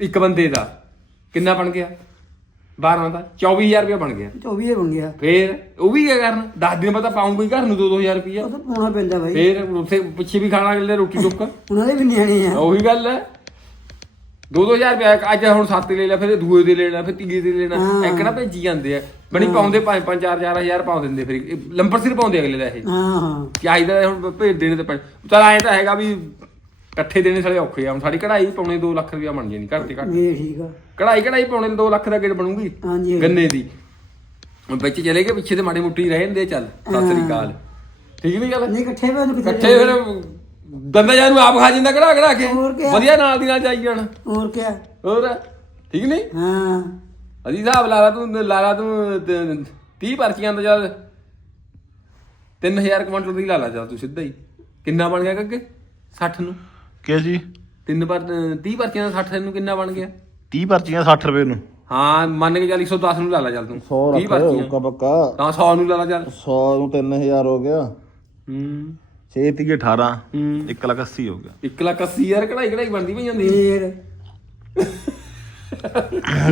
ਇੱਕ ਬੰਦੇ ਦਾ ਕਿੰਨਾ ਬਣ ਗਿਆ? 12 ਦਾ 24000 ਰੁਪਏ ਬਣ ਗਿਆ। 24 ਬਣ ਗਿਆ। ਫੇਰ ਉਹ ਵੀ ਕਿਆ ਕਰਨ? 10 ਦਿਨ ਬਾਅਦ ਤਾਂ ਪਾਉਂਗਾ ਹੀ ਘਰ ਨੂੰ 2-2000 ਰੁਪਇਆ। ਉਹ ਤਾਂ ਪਾਉਣਾ ਪੈਂਦਾ ਭਾਈ ਫੇਰ ਉੱਥੇ ਪਿੱਛੇ ਵੀ ਖਾਣਾ ਅਗਲੇ ਰੋਟੀ ਟੁੱਕ। ਉਹਨਾਂ ਦੇ ਵੀ ਨਿਆਣੇ ਆ। ਉਹੀ ਗੱਲ ਹੈ। 2-2000 ਰੁਪਏ ਅੱਜ ਹੁਣ ਸੱਤ ਲੈ ਲਿਆ ਫਿਰ ਦੂਏ ਦੇ ਲੈਣਾ ਫਿਰ ਤੀਏ ਦੇ ਲੈਣਾ। ਇੱਕ ਨਾ ਭੇਜੀ ਜਾਂਦੇ ਆ। ਬਣੀ ਪਾਉਂਦੇ 5-5 4-4000 ਪਾਉ ਦਿੰਦੇ ਫਿਰ। ਲੰਬਰ ਸਿਰ ਪਾਉਂਦੇ ਅਗਲੇ ਦਾ ਇਹ। ਹਾਂ ਹਾਂ। ਚਾਹੀਦਾ ਹੁਣ ਭੇਜ ਦੇਣੇ ਤੇ ਪੈਣ ਚਲ ਐ ਤਾਂ ਹੈਗਾ ਵੀ ਇਕੱਠੇ ਦੇਣੇ ਸਾਲੇ ਔਖੇ ਆ। ਹੁਣ ਸਾਡੀ ਕਢਾਈ ਪੌਣੇ 2 ਲੱਖ ਰੁਪਇਆ ਬਣ ਜਾਣੀ ਘੱਟ ਤੇ ਘੱਟ। ਇਹ ਠੀਕ ਆ। ਕਢਾਈ ਕਢਾਈ ਪੌਣੇ 2 ਲੱਖ ਦਾ ਗੇੜ ਬਣੂਗੀ? ਹਾਂਜੀ ਗੰਨੇ ਦੀ। ਹੁਣ ਵਿੱਚ ਚਲੇ ਗਏ ਪਿੱਛੇ ਤੇ ਮਾੜੀ ਮੁੱਟੀ ਰਹਿ ਜਾਂਦੇ ਚੱਲ। ਸਤਿ ਸ੍ਰੀ ਅਕਾਲ। ਠੀਕ ਨਹੀਂ ਗੱਲ? ਨਹੀਂ ਇਕੱਠੇ ਵੇ ਕਿੱਥੇ ਇਕੱਠੇ ਫਿਰ ਦੰਦਾ ਜਾਨ ਨੂੰ ਆਪ ਖਾ ਜਾਂਦਾ ਕਢਾ ਕਢਾ ਕੇ। ਹੋਰ ਕਿਆ? ਵਧੀਆ ਨਾਲ ਦੀ ਨਾਲ ਜਾਈ ਜਾਣ। ਹੋਰ ਕਿਆ? ਹੋਰ? ਠੀਕ ਨਹੀਂ? ਹਾਂ। ਅਜੀ ਹਿਸਾਬ ਲਾ ਲਾ ਤੂੰ ਲਾ ਲਾ ਤੂੰ 30 ਪਰਚੀਆਂ ਦਾ ਚੱਲ। 3000 ਕੁਇੰਟਲ ਦੀ ਲਾ ਲਾ ਚੱਲ ਤੂੰ ਸਿੱਧਾ ਹੀ। ਕਿੰਨਾ ਬਣ ਗਿਆ ਅੱਗੇ 60 ਨੂੰ। ਕੀ ਜੀ? ਤਿੰਨ ਪਰ 30 ਪਰਚੀਆਂ ਦਾ 60 ਨੂੰ ਕਿੰਨਾ ਬਣ ਗਿਆ? 30 ਪਰਚੀਆਂ 60 ਰੁਪਏ ਨੂੰ। ਹਾਂ ਮੰਨ ਕੇ ਚੱਲ 110 ਨੂੰ ਲਾ ਲਾ ਚੱਲ ਤੂੰ। 30 ਪਰਚੀਆਂ। ਪੱਕਾ ਤਾਂ 100 ਨੂੰ ਲਾ ਲਾ ਚੱਲ। 100 ਨੂੰ 3000 ਹੋ ਗਿਆ। ਹੂੰ। 6 30 18 ਹੂੰ। 1 ਲੱਖ 80 ਹੋ ਗਿਆ। 1 ਲੱਖ 80 ਹਜ਼ਾਰ ਕਢਾਈ ਕਢਾਈ ਬਣਦੀ ਪਈ ਜਾਂਦੀ। ਫੇਰ।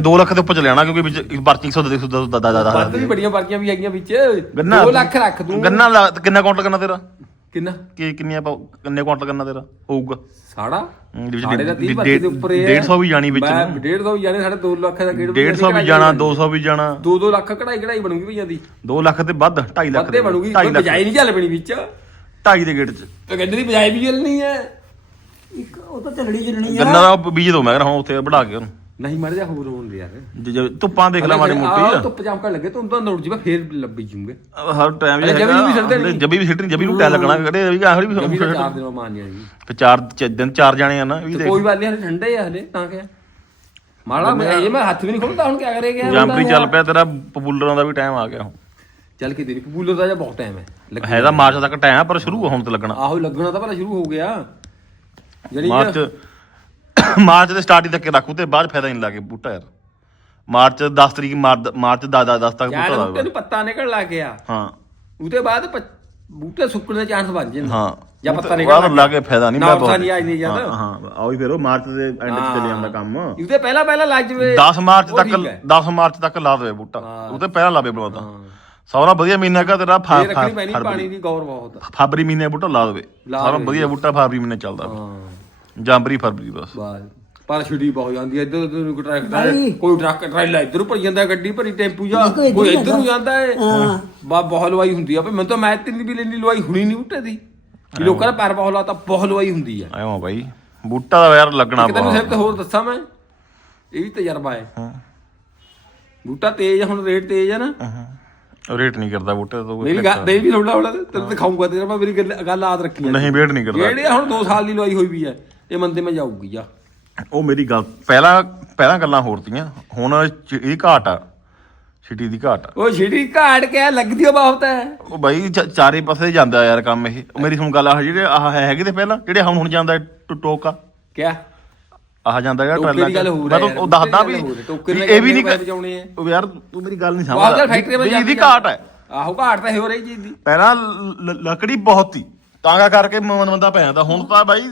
2 ਲੱਖ ਦੇ ਉੱਪਰ ਚਲੇ ਜਾਣਾ ਕਿਉਂਕਿ ਵਿੱਚ ਇੱਕ ਪਰਚੀ 100 ਦੇ 100 ਦਾ ਦਾ ਵੱਧ ਵੀ ਬੜੀਆਂ ਪਰਚੀਆਂ ਵੀ ਹੈਗੀਆਂ ਵਿੱਚ। ਗੰਨਾ 2 ਲੱਖ ਰੱਖ ਦੂੰ। ਗੰਨਾ ਲਾ- ਕਿੰਨਾ ਕੁਆਂਟਲ ਕਰਨਾ ਤੇਰਾ? ਕਿੰਨਾ? ਕੀ ਕਿੰਨੀਆਂ ਪਾਉ- ਕਿੰਨੇ ਕੁਆਂਟਲ ਕਰਨਾ ਤੇਰਾ ਹੋਊਗਾ? ਸਾੜਾ? ਹਮ, ਵਿੱਚ ਸਾਡੇ ਦਾ 30 ਡੇਢ- ਪਰਚੀ ਦੇ ਉੱਪਰ ਇਹ 150 ਵੀ ਜਾਣੀ ਵਿੱਚ ਨੂੰ। 150 ਵੀ ਜਾਣੇ ਸਾਡੇ 2 ਲੱਖ ਦਾ ਗੇੜ 150 ਵੀ ਜਾਣਾ 200 ਵੀ ਜਾਣਾ। 2-2 ਲੱਖ ਕਢਾਈ ਕਢਾਈ ਬਣੂਗੀ ਵੀ ਜਾਂਦੀ। 2 ਲੱਖ ਤੇ ਵੱਧ 2.5 ਲੱਖ ਵੱਧੇ ਬਣੂਗੀ 2.5 ਲੱਖ ਬਜਾਈ ਨਹੀਂ ਚੱਲ ਪਣੀ ਵਿੱਚ। 2.5 ਦੇ ਗੇੜ ਚ। ਤੇ ਦੀ ਬਜਾਈ ਵੀ ਚੱਲਣੀ ਹੈ। ਇੱਕ ਉਹ ਤਾਂ ਚੱਲਣੀ ਚੱਲਣੀ ਆ। ਗੰਨਾ ਦਾ ਬੀਜ ਦੋ ਮੈਂ ਕਹਿੰਦਾ ਹੁਣ ਉੱਥੇ ਵਢਾ ਕੇ ਉਹਨੂੰ। ਨਹੀਂ ਮਰ ਜਾ ਹੋਰ ਹੋਣ ਦੇ ਯਾਰ। ਜੇ- ਜੇ ਧੁੱਪਾਂ ਦੇਖ ਲੈ ਮਾੜੀ ਆਹ, ਮੋਟੀ ਧੁੱਪ ਚਮਕਣ ਲੱਗੇ ਤੂੰ ਤਾਂ ਨੋਟ ਜੀਵਾ ਫੇਰ ਲੱਭੀ ਜੂਗੇ। ਹਰ ਟਾਈਮ ਅਰੇ ਜਬੀ ਵੀ ਸਿੱਟਦੇ ਨਹੀਂ। ਜਬੀ ਵੀ ਸਿੱਟਣੀ ਜਬੀ ਨੂੰ ਟਾਇਲ ਲੱਗਣਾ ਕਦੇ ਵੀ ਆਖਰੀ ਵੀ ਜਮੀ ਚਾਰ ਦਿਨ ਮਾਨ ਜਾਣੀ ਫਿਰ ਚਾਰ ਚ- ਦਿਨ ਚਾਰ ਜਾਣੇ ਆ ਨਾ ਇਹ ਵੀ ਦੇਖ। ਕੋਈ ਨਹੀਂ ਹਲੇ ਠੰਡੇ ਆ ਹਲੇ ਤਾਂ ਕਿਆ। ਮਾੜਾ ਮੈਂ ਇਹ ਮੈਂ ਹੱਥ ਵੀ ਨਹੀਂ ਖੋਲਦਾ ਹੁਣ ਕਿਆ ਕਰੇਗਾ ਜੰਪਰੀ ਚੱਲ ਪਿਆ ਤੇਰਾ ਪਪੂਲਰਾਂ ਦਾ ਵੀ ਟਾਈਮ ਆ ਗਿਆ ਹੁਣ। ਚੱਲ ਕੇ ਤੇਰੀ ਪਪੂਲਰ ਦਾ ਜਾਂ ਬਹੁਤ ਟਾਈਮ ਹੈ। ਲੱਗੀ- ਹੈ ਤਾਂ ਮਾਰਚ ਤੱਕ ਟਾਈਮ ਪਰ ਸ਼ੁਰੂ ਹੁਣ ਤੇ ਲੱਗਣਾ। ਆਹੋ ਲੱਗਣਾ ਤਾਂ ਭਲਾ ਸ਼ੁਰੂ ਹੋ ਗਿਆ। ਜਣੀ ਮਾਰਚ ਮਾਰਚ ਦੇ ਸਟਾਰਟਿੰਗ ਤੱਕ ਰੱਖੂ ਤੇ ਬਾਅਦ ਫਾਇਦਾ ਨਹੀਂ ਲੱਗੇ ਬੂਟਾ ਯਾਰ। ਮਾਰਚ 10 ਤਰੀਕ ਮਾਰਚ ਮਾਰਚ 10 10 ਤੱਕ ਯਾਰ ਬੂਟਾ ਬੂਟੇ ਲਾਵੇ ਨੂੰ ਪੱਤਾ ਨਿਕਲ ਲੱਗ ਗਿਆ। ਹਾਂ। ਉਹਦੇ ਬਾਅਦ ਪ- ਬੂਟੇ ਸੁੱਕਣ ਦੇ ਚਾਂਸ ਬਣ ਜਾਂਦੇ। ਹਾਂ। ਜਾਂ ਪੱਤਾ ਨਿਕਲ ਲਾ ਕੇ ਫਾਇਦਾ ਨਹੀਂ ਨਾ ਪਤਾ ਨਹੀਂ ਆਈ ਨਹੀਂ ਜਾਂਦਾ ਹਾਂ ਹਾਂ। ਆਓ ਫਿਰ ਉਹ ਮਾਰਚ ਦੇ ਐਂਡ 'ਚ ਚੱਲੇ ਜਾਂਦਾ ਕੰਮ। ਉਹਦੇ ਪਹਿਲਾਂ ਪਹਿਲਾਂ ਲੱਗ ਜਵੇ। 10 ਮਾਰਚ ਉਹ ਤੱਕ ਠੀਕ ਹੈ। 10 ਮਾਰਚ ਤੱਕ ਲਾ ਦੇਵੇ ਬੂਟਾ। ਹਾਂ। ਉਹ ਤੇ ਪਹਿਲਾਂ ਲਾਵੇ ਬਲਵਾ ਹਾਂ। ਸਾਰਾ ਵਧੀਆ ਮਹੀਨਾ ਕਾ ਤੇਰਾ ਫਾ- ਇਹ ਰੱਖਣੀ ਪੈਣੀ ਪਾਣੀ ਦੀ ਗੌਰ ਬਹੁਤ ਆ। ਫਰਵਰੀ ਮਹੀਨੇ ਬੂਟਾ ਲਾ ਦੇਵੇ। ਲਾ ਸਾਰਾ। ਵਧੀਆ ਬੂਟਾ ਫਰਵਰੀ ਮਹੀਨੇ ਚੱਲਦਾ ਹਾਂ। ਜਨਵਰੀ ਫਰਵਰੀ ਬਸ। ਬਾਸ। ਪਰ ਛੁੱਟੀ ਬਹੁਤ ਜਾਂਦੀ ਹੈ ਇੱਧਰ ਉੱਧਰ ਨੂੰ ਕੋਈ ਟਰੱਕ ਬਾਈ। ਕੋਈ ਟਰੱਕ ਟਰੈਲਾ ਇੱਧਰ ਭਰੀ ਜਾਂਦਾ ਗੱਡੀ ਭਰੀ ਟੈਂਪੂ ਜਾ। ਕੋਈ ਇੱਧਰ ਕੋਈ ਨੂੰ ਇੱਧਰ ਨੂੰ ਜਾਂਦਾ ਹੈ ਹਾਂ। ਬਾ ਬਹੁਤ ਲਵਾਈ ਹੁੰਦੀ ਆ। ਭਈ ਮੈਨੂੰ ਤਾਂ ਮੈਂ ਤਿੰਨ ਵੀ ਲੈਣੀ ਲਵਾਈ ਹੁਣੀ ਨਹੀਂ ਬੂਟੇ ਦੀ। ਕਿ ਲੋਕਾਂ ਦਾ ਪੈਰ ਬਹੁਤ ਲਾਤਾ ਬਹੁਤ ਲਵਾਈ ਹੁੰਦੀ ਆ। ਆਇਓ ਬਾਈ। ਬੂਟਾ ਦਾ ਯਾਰ ਲੱਗਣਾ ਇੱਕ ਤੈਨੂੰ ਬਹੁਤ। ਸਿਰਫ ਤੇ ਹੋਰ ਦੱਸਾਂ ਮੈਂ। ਇਹ ਵੀ ਤਜਰਬਾ ਹੈ ਹਾਂ। ਬੂਟਾ ਤੇਜ਼ ਆ, ਹੁਣ ਰੇਟ ਤੇਜ਼ ਆ ਨਾ। ਉਹ ਰੇਟ ਨਹੀਂ ਕਰਦਾ ਬੂਟੇ ਤੋਂ ਮੇਰੀ ਗੱਲ ਦੇ ਵੀ ਥੋੜਾ ਥੋੜਾ ਤੈਨੂੰ ਦਿਖਾਉਂਗਾ ਤੇਰਾ ਮੈਂ ਮੇਰੀ ਗੱਲ ਆਦ ਰੱਖੀ ਆ। ਨਹੀਂ ਵੇਟ ਨਹੀਂ ਕਰਦਾ। ਜਿਹੜੇ ਹੁਣ 2 ਸਾਲ ਦੀ ਲਵਾਈ ਹੋਈ ਵੀ ਹੈ ਇਹ ਮੰਦੇ ਮੈਂ ਜਾਊਗੀ ਜਾ। ਉਹ ਮੇਰੀ ਗੱਲ ਪਹਿਲਾਂ ਪਹਿਲਾਂ ਗੱਲਾਂ ਹੋਰ ਤੀਆਂ। ਹੁਣ ਇਹ ਘਾਟ ਆ ਸਿਟੀ ਦੀ ਘਾਟ ਆ। ਉਹ ਛਿੜੀ ਘਾੜ ਕੇ ਲੱਗਦੀ ਉਹ ਬਹੁਤ ਹੈ ਉਹ ਬਾਈ ਚਾਰੇ ਪਾਸੇ ਜਾਂਦਾ ਯਾਰ ਕੰਮ ਇਹ। ਮੇਰੀ ਹੁਣ ਗੱਲ ਆ ਜਿਹੜੇ ਆਹ ਹੈਗੇ ਤੇ ਪਹਿਲਾਂ ਜਿਹੜੇ ਹੁਣ ਹੁਣ ਜਾਂਦਾ ਟੋਕਾ। ਕਿਆ? ਆਹ ਜਾਂਦਾ ਜਿਹੜਾ ਟੋਕੇ ਦੀ ਗੱਲ ਹੋਰ ਮੈਂ ਤਾਂ ਉਹ ਦੱਸਦਾ ਵੀ ਵੀ ਇਹ ਵੀ ਨਹੀਂ ਬਚਾਉਣੇ ਆ? ਉਹ ਯਾਰ ਤੂੰ ਮੇਰੀ ਗੱਲ ਨਹੀਂ ਸਮਝਦਾ। ਫੈਕਟਰੀ ਵਿੱਚ ਬਿਜਲੀ ਦੀ ਘਾਟ ਹੈ। ਆਹੋ ਘਾਟ ਤਾਂ ਹੋ ਰਹੀ ਚੀਜ਼ ਦੀ। ਪਹਿਲਾਂ ਲ- ਲ- ਲੱਕੜੀ ਬਹੁਤ ਸੀ। ਤਾਂਗਾ ਕਰਕੇ ਮ- ਬੰਦਾ ਪੈ ਜਾਂਦਾ ਹੁਣ ਤਾਂ ਬਾਈ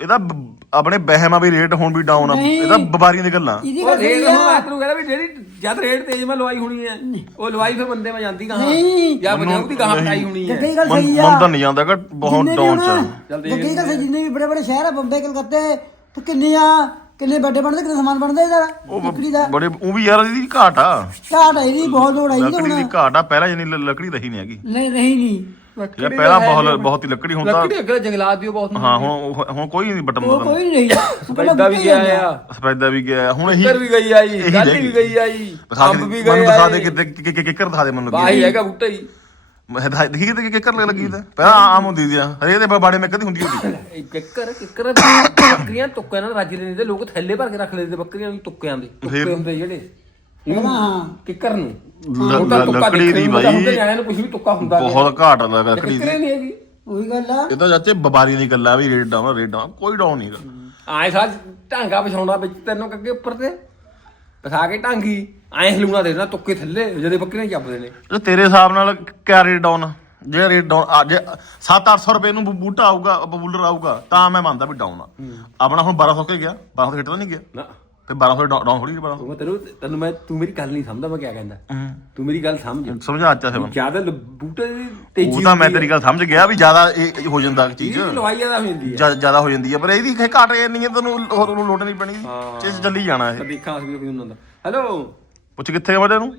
ਇਹਦਾ ਬ- ਆਪਣੇ ਬਹਿਮਾ ਵੀ ਰੇਟ ਹੁਣ ਵੀ ਡਾਊਨ ਆ। ਨਹੀਂ। ਇਹਦਾ ਵਪਾਰੀਆਂ ਦੀ ਗੱਲਾਂ। ਇਹਦੀ ਉਹ ਗੱਲ ਰੇਟ ਹੁਣ ਆ ਮਾਤਰੂ ਕਹਿੰਦਾ ਵੀ ਜਿਹੜੀ ਜਦ ਰੇਟ ਤੇਜ਼ ਮੈਂ ਲਵਾਈ ਹੋਣੀ ਹੈ ਉਹ ਲਵਾਈ ਫਿਰ ਬੰਦੇ ਮੈਂ ਜਾਂਦੀ ਕਹਾਂ? ਨਹੀਂ। ਜਾਂ ਬਜਾਉ ਦੀ ਕਹਾਂ ਪਟਾਈ ਹੋਣੀ ਹੈ ਗੱਲ ਮਨ ਸਹੀ ਆ। ਮਨ ਤਾਂ ਨਹੀਂ ਜਾਂਦਾ ਕਿ ਬਹੁਤ ਜਿੰਨੇ ਵੀ ਡਾਊਨ ਹੁਣ ਚ ਚੱਲ ਜੱਗੇ ਗੱਲ ਸਹੀ ਜਿੰਨੇ ਵੀ ਬੜੇ ਬੜੇ ਸ਼ਹਿਰ ਆ ਬੰਬੇ ਕਲਕੱਤੇ ਤੇ ਕਿੰਨੇ ਆ? ਕਿੰਨੇ ਵੱਡੇ ਬਣਦੇ ਕਿੰਨੇ ਸਮਾਨ ਬਣਦੇ ਇਹਦਾ ਲੱਕੜੀ ਦਾ। ਬੜੇ ਉਹ ਵੀ ਯਾਰ ਇਹਦੀ ਘਾਟ ਆ। ਘਾਟ ਹੈ ਇਹਦੀ ਬਹੁਤ ਲੋੜ ਆਈ ਲੱਕੜੀ ਦੀ ਹੁਣ ਘਾਟ ਆ ਪਹਿਲਾਂ ਜਿੰਨੀ ਲੱਕੜੀ ਰਹੀ ਨਹੀਂ ਹੈਗੀ। ਨਹੀਂ ਨਹੀਂ ਨਹੀਂ। ਯਾਰ ਪਹਿਲਾਂ ਬਹੁਤ ਬਹੁਤ ਹੀ ਲੱਕੜੀ ਤਾਂ ਲੱਕੜੀ ਅੱਗੇ ਜੰਗਲਾਤ ਦੀ ਉਹ ਬਹੁਤ ਹਾਂ ਹੁਣ ਉਹ- ਹੁਣ ਕੋਈ ਨਹੀਂ ਬਟਨ ਉਹ ਕੋਈ ਨਹੀਂ। ਪੈਦਾ ਵੀ ਗਿਆ ਆ। ਸਫੈਦਾ ਵੀ ਗਿਆ। ਹੁਣ ਇਹੀ ਕਿੱਕਰ ਵੀ ਗਈ ਆਈ ਇਹੀ ਗਾਲੀ ਵੀ ਗਈ। ਆਈ ਦਿਖਾ ਅੰਬ ਕੇ ਵੀ ਮੈਨੂੰ ਗਏ ਦਿਖਾ ਦੇ ਆਈ ਕਿਤੇ ਕਿ- ਕਿ- ਕਿ- ਕਿੱਕਰ ਦਿਖਾ ਦੇ ਮੈਨੂੰ ਬਾਹੀ ਲੱਗੀ ਹੈਗਾ ਬੂਟਾ ਹੀ। ਦਿਖਾ- ਕਿਤੇ ਕਿੱਕਰ ਲੱਗੀ ਤਾਂ ਪਹਿਲਾਂ ਆਮ ਹੁੰਦੀ ਸੀ ਹਰੇ ਦੇ ਬਾੜੇ ਮੈਂ ਕਦੀ ਹੁੰਦੀ ਹੁੰਦੀ ਇਹ ਕਿੱਕਰ ਕਿੱਕਰ ਬੱਕਰੀਆਂ ਤੁੱਕਿਆਂ ਨਾਲ ਰੱਜ ਲੈਂਦੇ ਤੇ ਲੋਕ ਥੈਲੇ ਭਰ ਕੇ ਰੱਖ ਲੈਂਦੇ ਬੱਕਰੀਆਂ ਨੂੰ ਤੁੱਕਿਆਂ ਦੇ ਤੁੱਕੇ? ਹੁੰਦੇ ਜਿਹੜੇ। ਹਾਂ ਕਿੱਕਰ ਨੂੰ। ਤਾਂ ਤੁੱਕਾ ਲੱਕੜੀ ਦੀ ਤਾਂ ਤਾਂ ਨੂੰ ਕੁਝ ਵੀ ਤੁੱਕਾ ਹੁੰਦਾ। ਬਹੁਤ ਘਾਟ ਆ ਲੱਕੜੀ ਦੀ। ਉਹੀ ਗੱਲ ਆ। ਇਹ ਤਾਂ ਚਾਚੇ ਬਬਾਰੀ ਦੀ ਗੱਲਾਂ ਵੀ ਰੇਟ ਡਾਊਨ ਰੇਟ ਡਾਊਨ ਕੋਈ ਡਾਊਨ ਨਹੀਂ ਆਏ ਸਾਲ ਢਾਂਗਾ ਵਿਛਾਉਣਾ ਵਿੱਚ ਤੈਨੂੰ ਕੱਗੇ ਉੱਪਰ ਤੇ। ਪਸਾ ਕੇ ਢਾਂਗੀ ਐ ਹਲੂਣਾ ਦੇ ਦੇਣਾ ਤੁੱਕੇ ਥੱਲੇ ਜਦੇ ਬੱਕਰੀਆਂ ਚੱਪਦੇ ਨੇ। ਤੇ ਤੇਰੇ ਹਿਸਾਬ ਨਾਲ ਕਿਆ ਰੇਟ ਡਾਊਨ ਜੇ ਰੇਟ ਡਾਊਨ ਅੱਜ 7-800 ਰੁਪਏ ਨੂੰ ਬੂ- ਬੂਟਾ ਆਊਗਾ ਬਬੂਲਰ ਆਊਗਾ ਤਾਂ ਮੈਂ ਮੰਨਦਾ ਵੀ ਡਾਊਨ ਆ। ਆਪਣਾ ਹੁਣ 1200 ਕੇ ਗਿਆ 1200 ਹਿੱਟ ਤਾਂ ਨਹੀਂ ਗਿਆ। ਨਾ। ਤੇ 1200 ਡਾਊਨ ਥੋੜੀ 1200 ਤੂੰ ਮੈਂ ਤੈਨੂੰ ਤੈਨੂੰ ਮੈਂ ਤੂੰ ਮੇਰੀ ਗੱਲ ਨਹੀਂ ਸਮਝਦਾ ਮੈਂ ਕਿਆ ਕਹਿੰਦਾ। ਤੂੰ ਮੇਰੀ ਗੱਲ ਸਮਝ। ਸਮਝਾ ਅੱਛਾ ਸੇ ਜ਼ਿਆਦਾ ਬੂਟੇ ਦੀ ਤੇਜ਼ੀ ਉਹ ਤਾਂ ਮੈਂ ਤੇਰੀ ਗੱਲ ਸਮਝ ਗਿਆ ਵੀ ਜ਼ਿਆਦਾ ਇਹ ਹੋ ਜਾਂਦਾ ਚੀਜ਼। ਇਹ ਲਵਾਈ ਜ਼ਿਆਦਾ ਹੋ ਜਾਂਦੀ ਹੈ ਜ਼ਿਆ- ਜ਼ਿਆਦਾ ਹੋ ਜਾਂਦੀ ਹੈ ਪਰ ਇਹਦੀ ਖੇ ਘਾਟ ਨਹੀਂ ਹੈ ਤੈਨੂੰ ਹੋਰ ਨੂੰ ਲੋਟ ਨਹੀਂ ਪੈਣੀ। ਚੀਜ਼ ਚੱਲੀ ਜਾਣਾ ਇਹ। ਦੇਖਾਂ ਅਸੀਂ ਕੋਈ ਹੁੰਦਾ ਹੈਲੋ ਪੁੱਛ ਕਿੱਥੇ ਆ ਵੱਡੇ ਨੂੰ?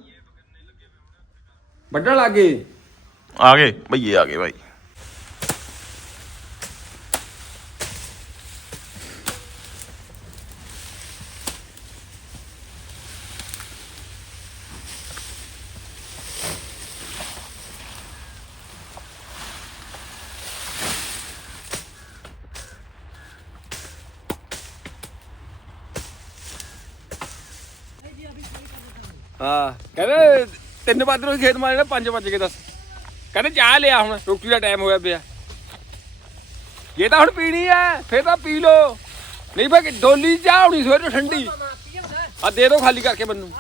ਵੱਡਣ ਲੱਗੇ ਆ ਗਏ। ਭਈਏ ਆ ਗਏ ਭਾਈ ਹਾਂ। ਕਹਿੰਦੇ ਤਿੰਨ ਬਾਦਰੋਂ ਹੀ ਖੇਤ ਮਾਰੇ ਨਾ 5 ਵਜ ਕੇ 10 ਕਹਿੰਦੇ ਚਾਹ ਲਿਆ ਹੁਣ ਰੋਟੀ ਦਾ ਟਾਈਮ ਹੋਇਆ ਪਿਆ। ਜੇ ਤਾਂ ਹੁਣ ਪੀਣੀ ਐ ਫੇਰ ਤਾਂ ਪੀ ਲੋ ਨਹੀਂ ਭਾਈ ਡੋਲੀ ਚਾਹ ਹੋਣੀ ਸਵੇਰ ਨੂੰ ਠੰਡੀ। ਆ ਦੇ ਦੋ ਖਾਲੀ ਕਰਕੇ ਮੈਨੂੰ।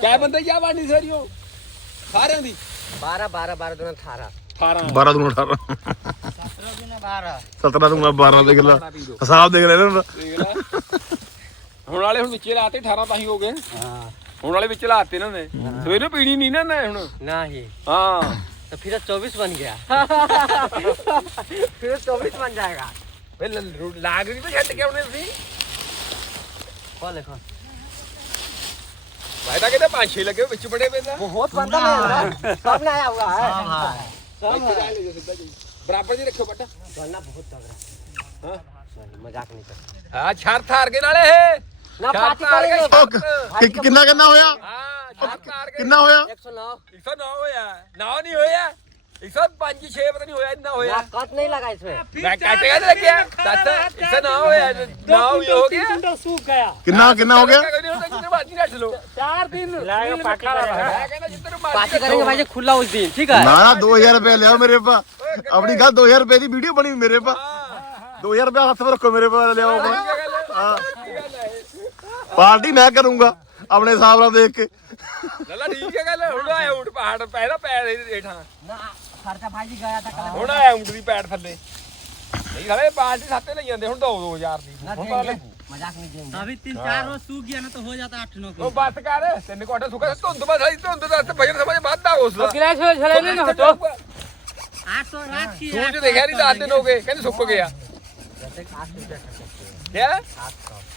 ਕਿਆ ਬੰਦੇ ਚਾਹ ਬਾਣੀ ਸਾਰੀਓ ਸਾਰਿਆਂ ਦੀ। 12 12 12 ਦੁਨਾ 18 12 ਦੂਣਾ 18 17 ਦੂਣਾ 12 17 ਦੂਣਾ 12 ਦੇਖ ਲੈ। ਹਿਸਾਬ ਦੇਖ ਲੈ ਇਹਨਾਂ ਦਾ ਦੇਖ ਲੈ। ਹੁਣ ਵਾਲੇ ਹੁਣ ਵਿੱਚੇ ਲਾਤੇ 18 ਤਾਂ ਹੀ ਹੋ ਗਏ ਹੁਣ ਵਾਲੇ ਵਿੱਚ ਲਾਤੇ ਇਹਨਾਂ ਨੇ ਸਵੇਰ ਨੂੰ ਪੀਣੀ ਨਹੀਂ ਨਾ ਨਾ ਹੁਣ नहीं ਹਾਂ तो फिर चौबीस बन गया फिर चौबीस बन जाएगा ਵੇ ਲ- ਲਾਗ ਨਹੀਂ ਤਾਂ ਛੱਡ ਕੇ ਆਉਣੇ ਸੀ कौन है कौन ਭਾਈ ਤਾਂ ਕਹਿੰਦੇ ਪੰਜ ਛੇ ਲੱਗੇ ਵਿੱਚ ਬੜੇ ਪੈਂਦਾ बहुत बनता है सब नया हुआ है ਬਰਾਬਰ ਜੀ ਰੱਖਿਓ ਬੱਟਾ बनना बहुत तगड़ा हाँ? Sorry, मजाक नहीं कर ਹਾਂ ਛੜ ਥਾਰ ਕੇ ਨਾਲੇ ਇਹ ਨਾ ਛੜ ਪਾਰਟੀ ਥਾਰ ਕੇ ਕਰਾਂਗੇ। ਛੜ। ਕਿ- ਕਿੰਨਾ ਕਿੰਨਾ ਹੋਇਆ ਹਾਂ ਛੜ ਥਾਰ ਕੇ ਕਿੰਨਾ ਹੋਇਆ एक सौ नौ 109 ਹੋਇਆ 9 ਨਹੀਂ ਹੋਇਆ 105 6 पता नहीं होया इतना होया ना कट नहीं लगा इसमें मैं काटे का लग गया सत 109 होया 9 ये हो गया ਕਿੰਨਾ ਕਿੰਨਾ ਹੋ ਗਿਆ जितने मर्जी रख लो चार दिन पार्टी पार्टी करेंगे भाई जी खुला उस दिन ठीक है ਨਾ ਨਾ 2000 ਰੁਪਏ ਲਿਆ ਮੇਰੇ ਪਾ ਆਪਣੀ ਗੱਲ 2000 ਰੁਪਏ ਦੀ ਵੀਡੀਓ ਬਣੀ ਮੇਰੇ ਪਾ 2000 ਰੁਪਏ ਹੱਥ 'ਤੇ ਰੱਖੋ ਮੇਰੇ ਪਾ ਲਿਆਓ ਪਾ ਪਾਰਟੀ ਮੈਂ ਕਰੂੰਗਾ ਆਪਣੇ ਹਿਸਾਬ ਨਾਲ ਦੇਖ ਕੇ ਲੱਲਾ ਠੀਕ ਹੈ ਗੱਲ ਹੁਣ ਆਇਆ ਊਂਟ ਪਹਾੜ ਪੈਦਾ ਪੈਰ ਇਹਦੇ ਹੇਠਾਂ ना खर्चा भाई जी गया था कल ਹੁਣ ਆਇਆ ਊਂਟ ਦੀ ਪੈੜ ਥੱਲੇ ਨਹੀਂ ਸਾਲੇ ਪਾਰਟੀ ਸਾਤੇ ਲਈ ਜਾਂਦੇ ਹੁਣ 2 2000 ਦੀ ना ਹੁਣ ਪਤਾ देंगे ਲੱਗੂ मजाक नहीं देंगे अभी तीन चार रोज सूख गया ना तो हो जाता आठ नौ ਉਹ ਬੱਸ ਕਰ ਤਿੰਨ ਕੋਟੇ ਸੁੱਕਾ ਧੁੰਦ ਬਸ ਆਈ ਧੁੰਦ ਦਾ ਤੇ ਭਜਨ ਸਮਝ ਵੱਧਦਾ ਉਸ ਦਾ गिलास में झले नहीं ना हटो आठ सौ रात की ਸੂਰਜ ਦੇਖਿਆ ਨਹੀਂ 10 ਦਿਨ ਹੋ ਗਏ ਕਹਿੰਦੇ ਸੁੱਕ ਗਿਆ ਕਿਆ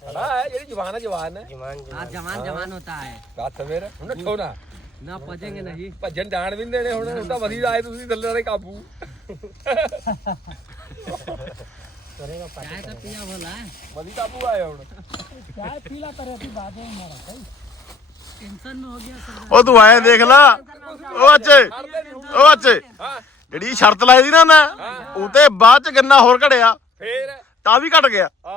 ਖੜਾ ਹੈ ਜਿਹੜੀ ਜਵਾਨ ਹੈ ਜਵਾਨ ਹੈ हाँ जवान जवान होता है ਹੱਥ ਫੇਰ ਹੁਣ ਨੱਠੋ ਨਾ ना पजेंगे नहीं ਭੱਜਣ ਜਾਣ ਵੀ ਨੀ ਦੇਣੇ ਹੁਣ ਹੁਣ ਤਾਂ ਵਧੀਆ ਆਏ ਤੁਸੀਂ ਥੱਲੇ ਵਾਲੇ ਕਾਬੂ चाय तो पिया बोला ਵਧੀਆ ਕਾਬੂ ਆਏ ਹੁਣ टेंशन में हो गया सब ਉਹ ਤੂੰ ਆਏ ਦੇਖ ਲਾ ਉਹ ਅੱਛੇ ਉਹ ਅੱਛੇ ਜਿਹੜੀ ਸ਼ਰਤ ਲਾਈ ਦੀ ਨਾ ਨਾ ਉਹ ਤੇ ਬਾਅਦ ਚ ਗੰਨਾ ਹੋਰ ਘੜਿਆ ਫੇਰ ਤਾਂ ਵੀ ਘਟ ਗਿਆ ਆ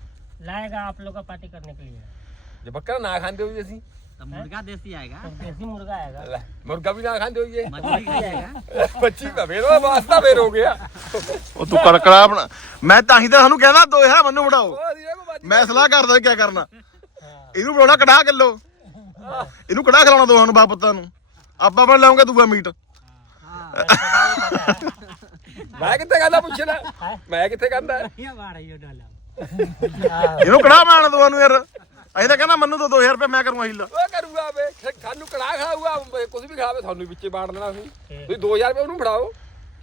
लाएगा आप लोग का पार्टी करने के लिए ਜੇ ਬੱਕਰਾ ਨਾ ਖਾਂਦੇ ਹੋਈਏ ਅਸੀਂ तो मुर्गा देसी आएगा तो देसी मुर्गा आएगा ਲੈ ਮੁਰਗਾ ਵੀ ਨਾ ਖਾਂਦੇ ਹੋਈਏ मछली खाइएगा ਬੱਚੀ ਤਾਂ ਫੇਰ ਉਹਦਾ ਵਾਸਤਾ ਫੇਰ ਹੋ ਗਿਆ ਉਹ ਤੂੰ ਕੜਕੜਾ ਬਣਾ ਮੈਂ ਤਾਂ ਹੀ ਤਾਂ ਤੁਹਾਨੂੰ ਕਹਿੰਦਾ ਦੋ ਹੈ ਮੈਨੂੰ ਫੜਾਓ ਉਹ ਅਸੀਂ ਇਹਨੂੰ ਬਾਜੀ ਮੈਂ ਸਲਾਹ ਕਰਦਾ ਵੀ ਕੀ ਕਰਨਾ ਇਹਨੂੰ ਬਣਾਉਣਾ ਕੜਾਹ ਕਿਲੋ ਇਹਨੂੰ ਕੜਾਹ ਖਿਲਾਉਣਾ ਦੋਹਾਂ ਨੂੰ ਬਾਪ ਪੁੱਤਾਂ ਨੂੰ ਆਪਾਂ ਬਣ ਲਾਉਂਗੇ ਦੂਆ ਮੀਟ ਮੈਂ ਕਿੱਥੇ ਕਹਿੰਦਾ ਪੁੱਛਣਾ ਮੈਂ ਕਿੱਥੇ ਕਹਿੰਦਾ ये बारह ये डाला ਇਹਨੂੰ ਕੜਾਹ ਬਣਾਉਣਾ ਦੋਹਾਂ ਨੂੰ ਯਾਰ ਅਸੀਂ ਤਾਂ ਕਹਿੰਦਾ ਮੈਨੂੰ ਤਾਂ 2000 ਰੁਪਏ ਮੈਂ ਕਰੂੰਗਾ ਹਿੱਲਾ ਉਹ ਕਰੂਗਾ ਵੇ ਸਾਨੂੰ ਕੜਾ ਖਾਊਗਾ ਕੁਝ ਵੀ ਖਾਵੇ ਤੁਹਾਨੂੰ ਵਿੱਚੇ ਬਾੜ ਦੇਣਾ ਸੀ ਤੁਸੀਂ 2000 ਰੁਪਏ ਉਹਨੂੰ ਫੜਾਓ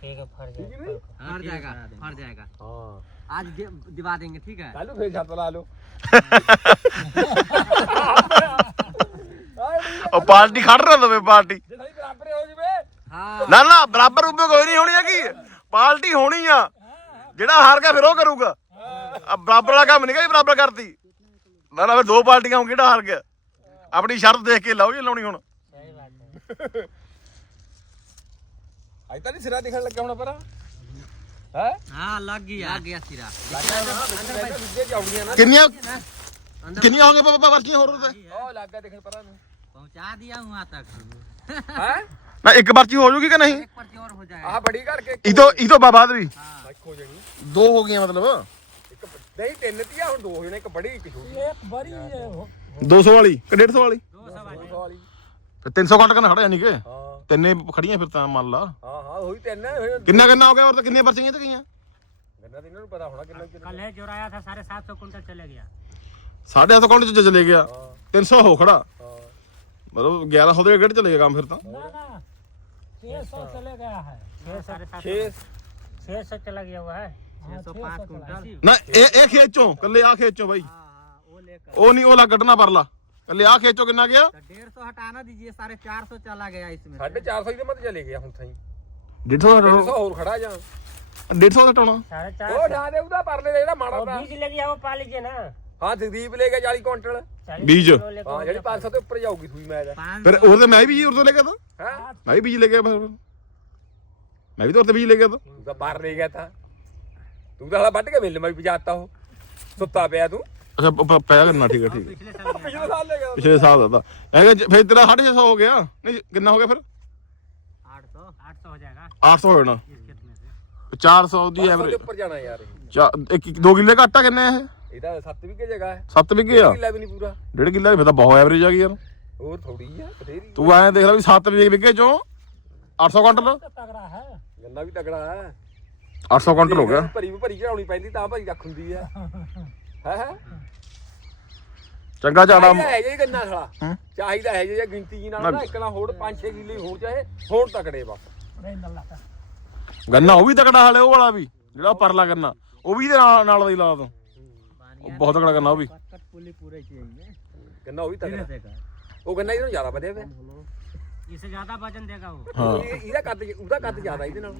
ठीक है फर गया फर जाएगा फर जाएगा ਹਾਂ आज दे- दिवा देंगे ठीक है ਕੱਲ ਨੂੰ ਫੇਰ ਛੱਤ ਲਾ ਲਓ ਉਹ ਪਾਰਟੀ ਖੜ ਰਿਹਾ ਦਵੇ ਪਾਰਟੀ ਜੇ ਸਾਡੀ ਬਰਾਬਰ ਹੋ ਜਵੇ हाँ ਨਾ ਨਾ ਬਰਾਬਰ ਉੱਪਰ ਕੋਈ ਨਹੀਂ ਹੋਣੀ ਹੈਗੀ ਪਾਰਟੀ ਹੋਣੀ ਆ ਜਿਹੜਾ ਹਾਰ ਗਿਆ ਫਿਰ ਉਹ ਕਰੂਗਾ ਆ ਬਰਾਬਰ ਦਾ ਕੰਮ ਨਹੀਂ ਕਰੀ ਬਰਾਬਰ ਕਰਦੀ। ਨਾ ਨਾ ਦੋ ਪਾਰਟੀਆਂ ਹੁਣ ਕਿਹੜਾ ਹਾਰ ਗਿਆ। ਆਪਣੀ ਸ਼ਰਤ ਦੇਖ ਕੇ ਲਾਓ ਜੀ ਲਾਉਣੀ ਹੁਣ। ਸਹੀ ਤਾਂ ਨਹੀਂ ਸਿਰਾ ਦਿਖਣ ਲੱਗਾ ਹੁਣ ਪਰ। ਹੈ? ਹਾਂ ਲੱਗ ਗਿਆ। ਲੱਗ ਗਿਆ ਸਿਰਾ। ਨਾ। ਇੱਕ ਪਰਚੀ ਹੋ ਜੂਗੀ ਕਿ ਨਹੀਂ? ਇੱਕ ਪਰਚੀ ਹੋਰ ਹੋ ਜਾਏਗੀ। ਆਹ ਬੜੀ ਕਰਕੇ ਇਹ ਤੋਂ ਇਹ ਤੋਂ ਬਾਅਦ ਵੀ। ਹਾਂ। ਹੋ ਜਾਣੀ ਦੋ ਹੋ ਗਈਆਂ ਮਤਲਬ। ਨਹੀਂ ਤਿੰਨ ਤੀਆ ਹੁਣ ਦੋ ਹੋ ਜਾਣੇ ਇੱਕ ਬੜੀ ਇੱਕ ਛੋਟੀ 200 ਵਾਲੀ ਕਿ 150 ਵਾਲੀ ਦੋ ਵਾਲੀ ਫਿਰ 300 ਘੰਟ ਕਰਨਾ ਖੜਾ ਯਾਨੀ ਕਿ ਹਾਂ ਤਿੰਨੇ ਖੜੀਆਂ ਫਿਰ ਤਾਂ ਮੰਨ ਲਾ ਹਾਂ ਹਾਂ ਹੋਈ ਤਿੰਨ ਫਿਰ ਕਿੰਨਾ ਕਿੰਨਾ ਹੋ ਗਿਆ ਹੋਰ ਤਾਂ ਕਿੰਨੀਆਂ ਪਰਚੀਆਂ ਤੇ ਗਈਆਂ ਗੰਨਾ ਤੇ ਇਹਨਾਂ ਨੂੰ ਪਤਾ ਹੋਣਾ ਕਿੰਨਾ ਕਿੰਨਾ कल है जोराया था साढ़े सात सौ कुंटल चले गया ਸਾਢੇ ਹੱਥ ਅਕਾਊਂਟ ਚ ਚਲੇ ਗਿਆ 300 ਹੋ ਖੜਾ ਹਾਂ ਮਤਲਬ 1100 ਦੇ ਗੇੜ ਚਲੇ ਗਿਆ ਕੰਮ ਫਿਰ ਤਾਂ छह सौ चले गया है छह साढ़े सात 6 छह सौ चला गया हुआ है छह सौ पाँच कुंटल ਨਾ ਇਹ ਇਹ ਖੇਚੋਂ ਕੱਲੇ ਆ ਖੇਚੋਂ ਬਾਈ हाँ वो लेकर ਉਹ ਨਹੀਂ ਉਹ ਲਾ ਕੱਢਣਾ ਪਰਲਾ ਕੱਲੇ ਆ ਖੇਚੋਂ ਕਿੰਨਾ ਗਿਆ तो डेढ़ सौ हटाना दीजिए साढ़े चार सौ चला गया इसमें 450 ਦੇ ਮਤ ਚਲੇ ਗਿਆ ਹੁਣ ਤਾਈ 150 ਦਾ 300 ਹੋਰ ਖੜਾ ਜਾ 150 ਦਾ ਟਾਉਣਾ साढ़े चार ਉਹ ਢਾ ਦੇ ਉਹਦਾ ਪਰਲੇ ਦੇ ਜਿਹੜਾ ਮਾੜਾ वो ਤਾ बीज ले गया वो पा लीजिए ना ਹਾਂ ਜਗਦੀਪ ਲੈ ਗਿਆ 40 ਕੁਇੰਟਲ चालीस बीज? किलो लेकर ਹਾਂ ਜਿਹੜੀ 500 ਤੋਂ ਉੱਪਰ ਜਾਊਗੀ ਸੂਈ ਮੈਂ ਦਾ पाँच ਫਿਰ ਉਹਦੇ ਮੈਂ ਵੀ ਉਰਦੋ ਲੈ ਗਿਆ ਤਾਂ ਹੈ ਮੈਂ ਵੀ ਬੀਜ ਲੈ ਗਿਆ ਫਿਰ ਮੈਂ ਵੀ ਤਾਂ ਉਰਦੇ ਬੀਜ ਲੈ ਗਿਆ ਤਾਂ ਤੂੰ ਤਾਂ ਬਾਹਰ ਲੈ ਗਿਆ ਤਾਂ ਤੂੰ ਤਾਂ ਹਲਾ ਵੱਢ ਕੇ ਮਿਲ ਮੈਂ ਵੀ ਜਾਤਾ ਉਹ ਸੁੱਤਾ ਪਿਆ ਤੂੰ ਅੱਛਾ ਪ- ਪ- ਪਿਆ ਕਰਨਾ ਠੀਕ ਹੈ ਠੀਕ ਹੈ ਪਿਛਲੇ ਸਾਲ ਲੈ ਗਿਆ ਪਿਛਲੇ ਸਾਲ ਦਾ ਤਾਂ ਮੈਂ ਕਿਹਾ ਫਿਰ ਤੇਰਾ 650 ਹੋ ਗਿਆ ਨਹੀਂ ਕਿੰਨਾ ਹੋ ਗਿਆ ਫਿਰ आठ सौ आठ सौ हो जाएगा 800 ਹੋ ਜਾਣਾ इस खेत में से 400 ਦੀ 500 ਦੇ ਐਵਰੇਜ ਉੱਪਰ ਜਾਣਾ ਯਾਰ ਇਹ। ਚਾ ਇੱਕ ਇੱਕ- ਦੋ ਕਿੱਲੇ ਘੱਟਾ ਕਿੰਨੇ ਆ ਇਹ ਇਹਦਾ 7 ਵਿਗੇ ਜਗ੍ਹਾ ਹੈ 7 ਵਿਗੇ ਆ ਕਿੱਲਾ ਵੀ ਨਹੀਂ ਪੂਰਾ ਡੇਢ ਕਿੱਲਾ ਫਿਰ ਤਾਂ ਬਹੁਤ ਐਵਰੇਜ ਆ ਗਈ ਯਾਰ ਹੋਰ ਥੋੜੀ ਆ ਬਥੇਰੀ ਤੂੰ ਐਂ ਦੇਖ ਲੈ ਵੀ 7 ਵਿਗੇ ਚੋਂ 800 ਕੁਇੰਟਲ तगड़ा है ਗੰਨਾ ਵੀ ਤਗੜਾ ਹੈ 800 ਕੁਇੰਟਲ ਹੋ ਗਿਆ। ਭਰੀ ਭਰੀ ਚੜਾਉਣੀ ਪੈਂਦੀ ਤਾਂ ਭਰੀ ਰੱਖ ਹੁੰਦੀ ਆ। ਹੈ ਹੈ? ਚੰਗਾ ਝਾੜਾ ਹੈ ਜੇ ਗੰਨਾ ਸਾਲਾ। ਚਾਹੀਦਾ ਹੈ ਜੇ ਗਿਣਤੀ ਜੀ ਨਾਲ। ਨਾ ਇੱਕ ਨਾ ਹੋੜ 5-6 ਕਿੱਲੇ ਹੋਰ ਚਾਹੇ ਹੋਰ ਤਕੜੇ ਬਸ। ਗੰਨਾ ਉਹ ਵੀ ਤਕੜਾ ਹਾਲੇ ਉਹ ਵਾਲਾ ਵੀ ਜਿਹੜਾ ਪਰਲਾ ਗੰਨਾ। ਉਹ ਵੀ ਦੇ ਨਾਲ ਦਾ ਲਾ ਦੋ। ਉਹ ਬਹੁਤ ਤਕੜਾ ਗੰਨਾ ਉਹ ਵੀ। ਗੰਨਾ ਉਹ ਵੀ ਤਕੜਾ। ਉਹ ਗੰਨਾ ਇਹਨੂੰ ਜ਼ਿਆਦਾ ਵਧਿਆ ਪਿਆ। इससे ज्यादा वजन देगा वो ਹਾਂ ਇਹ- ਇਹਦਾ ਕੱਦ ਉਹਦਾ ਕੱਦ ਜ਼ਿਆਦਾ ਇਹਦੇ ਨਾਲ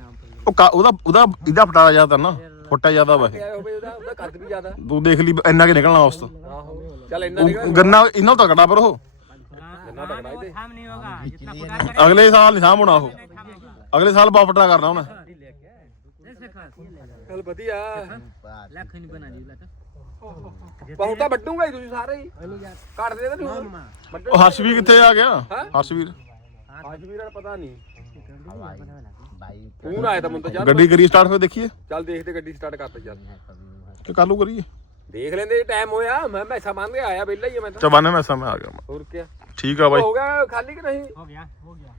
ਉਹ ਕਾ- ਉਹਦਾ ਉਹਦਾ ਇਹਦਾ ਪਟਾਲਾ ਜ਼ਿਆਦਾ ਨਾ ਫੁੱਟਾ ਜ਼ਿਆਦਾ ਵਾ ਇਹ ਕਿਹਾ ਹੋਵੇ ਉਹਦਾ ਉਹਦਾ ਕੱਦ ਵੀ ਜ਼ਿਆਦਾ ਤੂੰ ਦੇਖ ਲਈ ਇੰਨਾ ਕਿ ਨਿਕਲਣਾ ਉਸ ਤੋਂ ਆਹੋ ਚੱਲ ਇੰਨਾ ਉਹ ਨਿਕਲ ਗੰਨਾ ਇਹਨਾਂ ਤੋਂ ਤਕੜਾ ਪਰ ਉਹ ਗੰਨਾ ਤਕੜਾ ਇਹਦੇ काम नहीं होगा जितना खुदा करे ਅਗਲੇ ਸਾਲ ਨਹੀਂ ਸਾਂਭਣਾ ਉਹ ਅਗਲੇ ਸਾਲ ਬਾਫਟਾ ਕਰਨਾ ਉਹਨੇ ਚੱਲ ਵਧੀਆ लाख नहीं बना दी लाख ਬਹੁਤ ਤਾਂ ਵੱਡੂਗਾ ਹੀ ਤੁਸੀਂ ਸਾਰੇ ਹੀ ਕੱਟ ਦੇ ਤੂੰ ਵੱਡੂ ਉਹ ਹਰਸ਼ਵੀਰ ਕਿੱਥੇ ਆ ਗਿਆ ਹਰਸ਼ਵੀਰ ਗੱਡੀ ਕਰੀ ਸਟਾਰਟ ਫਿਰ ਦੇਖੀਏ। ਚੱਲ ਦੇਖਦੇ ਗੱਡੀ ਸਟਾਰਟ ਕਰਦੇ ਚੱਲ। ਤੇ ਕੱਲੂ ਕਰੀਏ। ਦੇਖ ਲੈਂਦੇ ਟਾਈਮ ਹੋਇਆ ਮੈਂ ਮੈਸਾ ਮੰਨ ਕੇ ਆਇਆ ਪਹਿਲਾਂ ਹੀ ਮੈਂ ਤਾਂ। 94 ਮੈਸਾ ਮੈਂ ਆ ਗਿਆ। ਮੈਂ। ਹੋਰ ਕੀ ਠੀਕ ਆ ਬਾਈ। ਹੋ ਗਿਆ ਖਾਲੀ ਕਿ ਨਹੀਂ? ਹੋ ਗਿਆ ਹੋ ਗਿਆ।